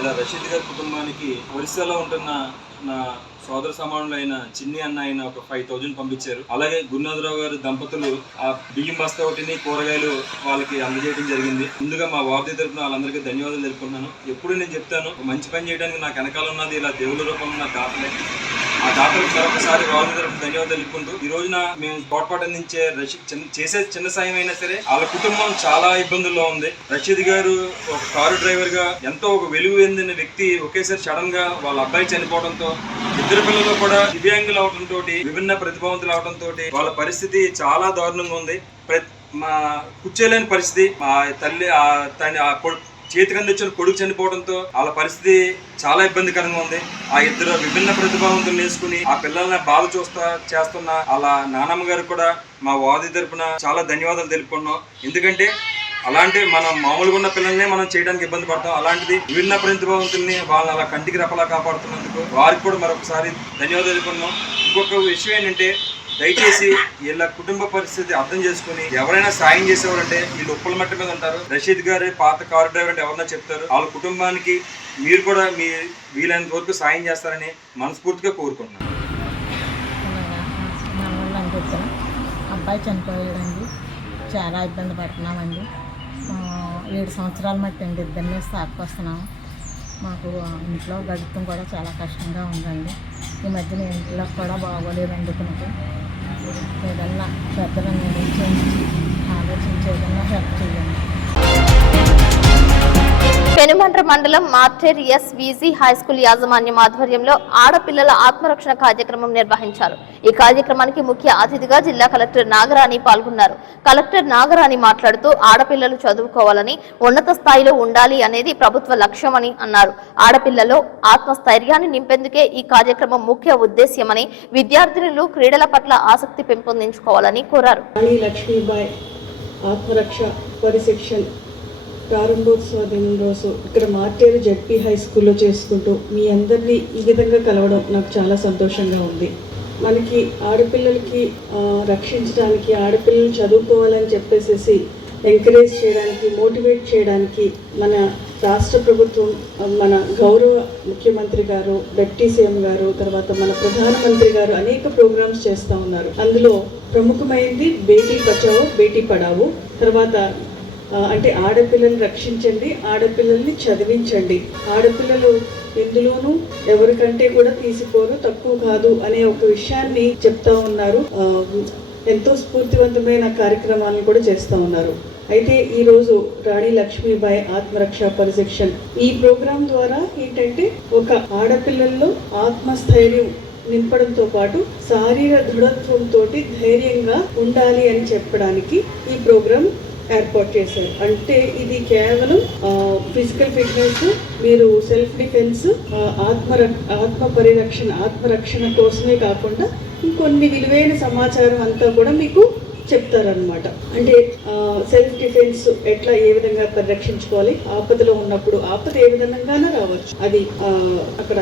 ఇలా రషీద్ గారి కుటుంబానికి ఒరిస్సాలో ఉంటున్న నా సోదర సమానులైన చిన్ని అన్న ఆయన ఒక 5,000 పంపించారు. అలాగే గురునాథరావు గారు దంపతులు ఆ బియ్యం బస్తా ఒకటిని కూరగాయలు వాళ్ళకి అందజేయడం జరిగింది. ముందుగా మా వారధి తరపున వాళ్ళందరికీ ధన్యవాదాలు తెలుపుకున్నాను. ఎప్పుడు నేను చెప్తాను, మంచి పని చేయడానికి నాకు వెనకాల ఉన్నది ఇలా దేవుళ్ళ రూపంలో నా దాతలే. ఆ దాతలకు మరొకసారి వారధి తరపున ధన్యవాదాలు తెలుపుకుంటూ ఈ రోజున మేము తోడ్పాటు అందించే చేసే చిన్న సాయం అయినా సరే వాళ్ళ కుటుంబం చాలా ఇబ్బందుల్లో ఉంది. రషీద్ గారు ఒక కారు డ్రైవర్ గా ఎంతో ఒక వెలుగు చెందిన వ్యక్తి ఒకేసారి సడన్ గా వాళ్ళ అబ్బాయి చనిపోవడంతో, ఇద్దరు పిల్లలు కూడా దివ్యాంగులు అవడంతో, విభిన్న ప్రతిభావంతులు అవడంతో వాళ్ళ పరిస్థితి చాలా దారుణంగా ఉంది. మా కూర్చోలేని పరిస్థితి. మా తల్లి చేతికి అందించిన కొడుకు చనిపోవడంతో వాళ్ళ పరిస్థితి చాలా ఇబ్బందికరంగా ఉంది. ఆ ఇద్దరు విభిన్న ప్రతిభావంతులు నేర్చుకుని ఆ పిల్లల్ని బాధ చేస్తున్న వాళ్ళ నానమ్మ గారు కూడా మా వారధి తరపున చాలా ధన్యవాదాలు తెలుపుకున్నాం. ఎందుకంటే అలాంటి మనం మామూలుగా ఉన్న పిల్లల్ని మనం చేయడానికి ఇబ్బంది పడతాం. అలాంటిది విభిన్న ప్రతిభావంతుల్ని వాళ్ళని అలా కంటికి రెప్పలా కాపాడుతున్నందుకు వారికి కూడా మరొకసారి ధన్యవాదాలు తెలుపుకున్నాం. ఇంకొక విషయం ఏంటంటే దయచేసి వీళ్ళ కుటుంబ పరిస్థితి అర్థం చేసుకుని ఎవరైనా సాయం చేసేవారంటే వీళ్ళు ఉప్పల మట్టి మీద ఉంటారు. రషీద్ గారు పాత కారు డ్రైవర్ అంటే ఎవరన్నా చెప్తారు. వాళ్ళ కుటుంబానికి మీరు కూడా మీ వీలైనంత వరకు సాయం చేస్తారని మనస్ఫూర్తిగా కోరుకుంటున్నాను. అబ్బాయి చనిపోయాడండి. చాలా ఇబ్బంది పడుతున్నామండి. 7 సంవత్సరాల మట్టి అండి ఇద్దరిని సాగుకొస్తున్నాము. మాకు ఇంట్లో గడపడం కూడా చాలా కష్టంగా ఉందండి. ఈ మధ్యన ఇంట్లో కూడా బాగోలేదండి. కొనుక్కు ఏదన్నా పెద్దలను నిర్ణయించి ఆలోచించి ఏదన్నా హెల్ప్ చేయండి. పెనుమంట్ర మండలం మార్టేర్ ఎస్విజి హై స్కూల్ యాజమాన్యం ఆధ్వర్యంలో ఆడపిల్లల ఆత్మరక్షణ కార్యక్రమం నిర్వహించారు. ఈ కార్యక్రమానికి ముఖ్య అతిథిగా జిల్లా కలెక్టర్ నాగరాణి పాల్గొన్నారు. కలెక్టర్ నాగరాణి మాట్లాడుతూ ఆడపిల్లలు చదువుకోవాలని, ఉన్నత స్థాయిలో ఉండాలి అనేది ప్రభుత్వ లక్ష్యమని అన్నారు. ఆడపిల్లలో ఆత్మస్థైర్యాన్ని నింపేందుకే ఈ కార్యక్రమం ముఖ్య ఉద్దేశ్యమని, విద్యార్థినులు క్రీడల పట్ల ఆసక్తి పెంపొందించుకోవాలని కోరారు. లక్ష్మీబాయి ఆత్మరక్ష పరిశిక్షణ ప్రారంభోత్సవ దినం రోజు ఇక్కడ మార్టేరు జడ్పీ హై స్కూల్లో చేసుకుంటూ మీ అందరినీ ఈ విధంగా కలవడం నాకు చాలా సంతోషంగా ఉంది. మనకి ఆడపిల్లలకి రక్షించడానికి, ఆడపిల్లలు చదువుకోవాలని చెప్పేసి ఎంకరేజ్ చేయడానికి, మోటివేట్ చేయడానికి మన రాష్ట్ర ప్రభుత్వం, మన గౌరవ ముఖ్యమంత్రి గారు, డిప్యూటీ సీఎం గారు, తర్వాత మన ప్రధానమంత్రి గారు అనేక ప్రోగ్రామ్స్ చేస్తూ ఉన్నారు. అందులో ప్రముఖమైనది బేటీ బచావో బేటీ పడావో. తర్వాత అంటే ఆడపిల్లల్ని రక్షించండి, ఆడపిల్లల్ని చదివించండి. ఆడపిల్లలు ఎందులోనూ ఎవరికంటే కూడా తీసిపోరు, తక్కువ కాదు అనే ఒక విషయాన్ని చెప్తా ఉన్నారు. ఎంతో స్ఫూర్తివంతమైన కార్యక్రమాలను కూడా చేస్తూ ఉన్నారు. అయితే ఈరోజు రాణి లక్ష్మీబాయి ఆత్మరక్ష పరిశిక్షణ ఈ ప్రోగ్రాం ద్వారా ఏంటంటే ఒక ఆడపిల్లల్లో ఆత్మస్థైర్యం నింపడంతో పాటు శారీర దృఢత్వంతో ధైర్యంగా ఉండాలి అని చెప్పడానికి ఈ ప్రోగ్రాం ఏర్పాటు చేశారు. అంటే ఇది కేవలం ఫిజికల్ ఫిట్నెస్, మీరు సెల్ఫ్ డిఫెన్స్, ఆత్మరక్షణ కోసమే కాకుండా ఇంకొన్ని విలువైన సమాచారం అంతా కూడా మీకు చెప్తారనమాట. అంటే సెల్ఫ్ డిఫెన్స్ ఎట్లా, ఏ విధంగా పరిరక్షించుకోవాలి, ఆపదలో ఉన్నప్పుడు ఆపద ఏ విధంగానూ రావచ్చు, అది అక్కడ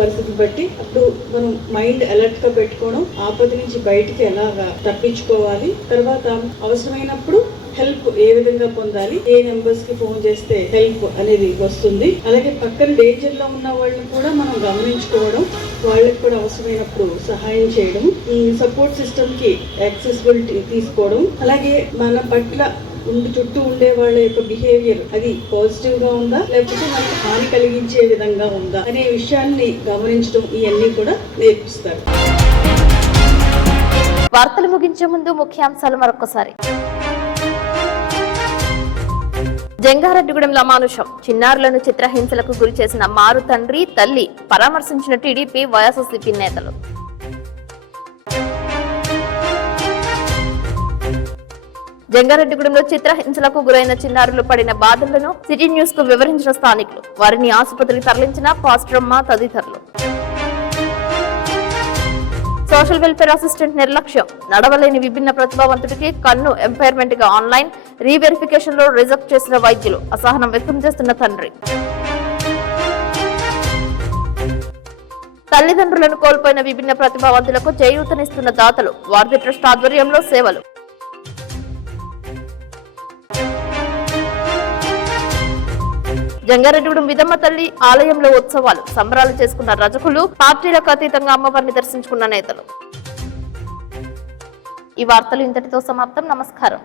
పరిస్థితిని బట్టి అప్పుడు మనం మైండ్ అలర్ట్ గా పెట్టుకోవడం, ఆపద నుంచి బయటికి ఎలాగా తప్పించుకోవాలి, తర్వాత అవసరమైనప్పుడు హెల్ప్ ఏ విధంగా పొందాలి, ఏ నెంబర్స్ కి ఫోన్ చేస్తే హెల్ప్ అనేది వస్తుంది. అలాగే పక్కన డేంజర్ లో ఉన్న వాళ్ళని కూడా మనం గమనించుకోవడం, వాళ్ళకి కూడా అవసరమైనప్పుడు సహాయం చేయడం, సపోర్ట్ సిస్టమ్ కి యాక్సెసిబిలిటీ తీసుకోవడం, అలాగే మన పట్ల చుట్టూ ఉండే వాళ్ళ యొక్క బిహేవియర్ అది పాజిటివ్ గా ఉందా లేకపోతే మనకు హాని కలిగించే విధంగా ఉందా అనే విషయాన్ని గమనించడం, ఇవన్నీ కూడా నేర్పిస్తారు. వార్తలు ముగించే ముందు ముఖ్యాంశాలు మరొకసారి. జంగారెడ్డిగూడెంలో అమానుషం, చిన్నారులను చిత్రహింసలకు గురి చేసిన మారు తండ్రి తల్లి పరామర్శించిన టీడీపీ వైఎస్ఆర్సీపీ నేతలు. జంగారెడ్డిగూడెంలో చిత్రహింసలకు గురైన చిన్నారులు పడిన బాధలను సిటీ న్యూస్ కు వివరించిన స్థానికులు, వారిని ఆసుపత్రికి తరలించిన పాస్టరమ్మ తదితరులు. సోషల్ వెల్ఫేర్ అసిస్టెంట్ నిర్లక్ష్యం, నడవలేని విభిన్న ప్రతిభావంతుడికి కన్ను ఎంపైర్మెంట్ గా ఆన్లైన్ రీవెరిఫికేషన్ లో రిజెక్ట్ చేసిన వైద్యులు, అసహనం వ్యక్తం చేస్తున్న తండ్రి. తల్లిదండ్రులను కోల్పోయిన విభిన్న ప్రతిభావంతులకు చేయూతనిస్తున్న దాతలు, వార్ది ట్రస్ట్ ఆధ్వర్యంలో సేవలు. జంగారెడ్డిగూడెం విదమ్మ తల్లి ఆలయంలో ఉత్సవాలు, సంబరాలు చేసుకున్న రజకులు, పార్టీలకు అతీతంగా అమ్మవారిని దర్శించుకున్న నేతలు. ఈ వార్తలు ఇంతటితో సమాప్తం. నమస్కారం.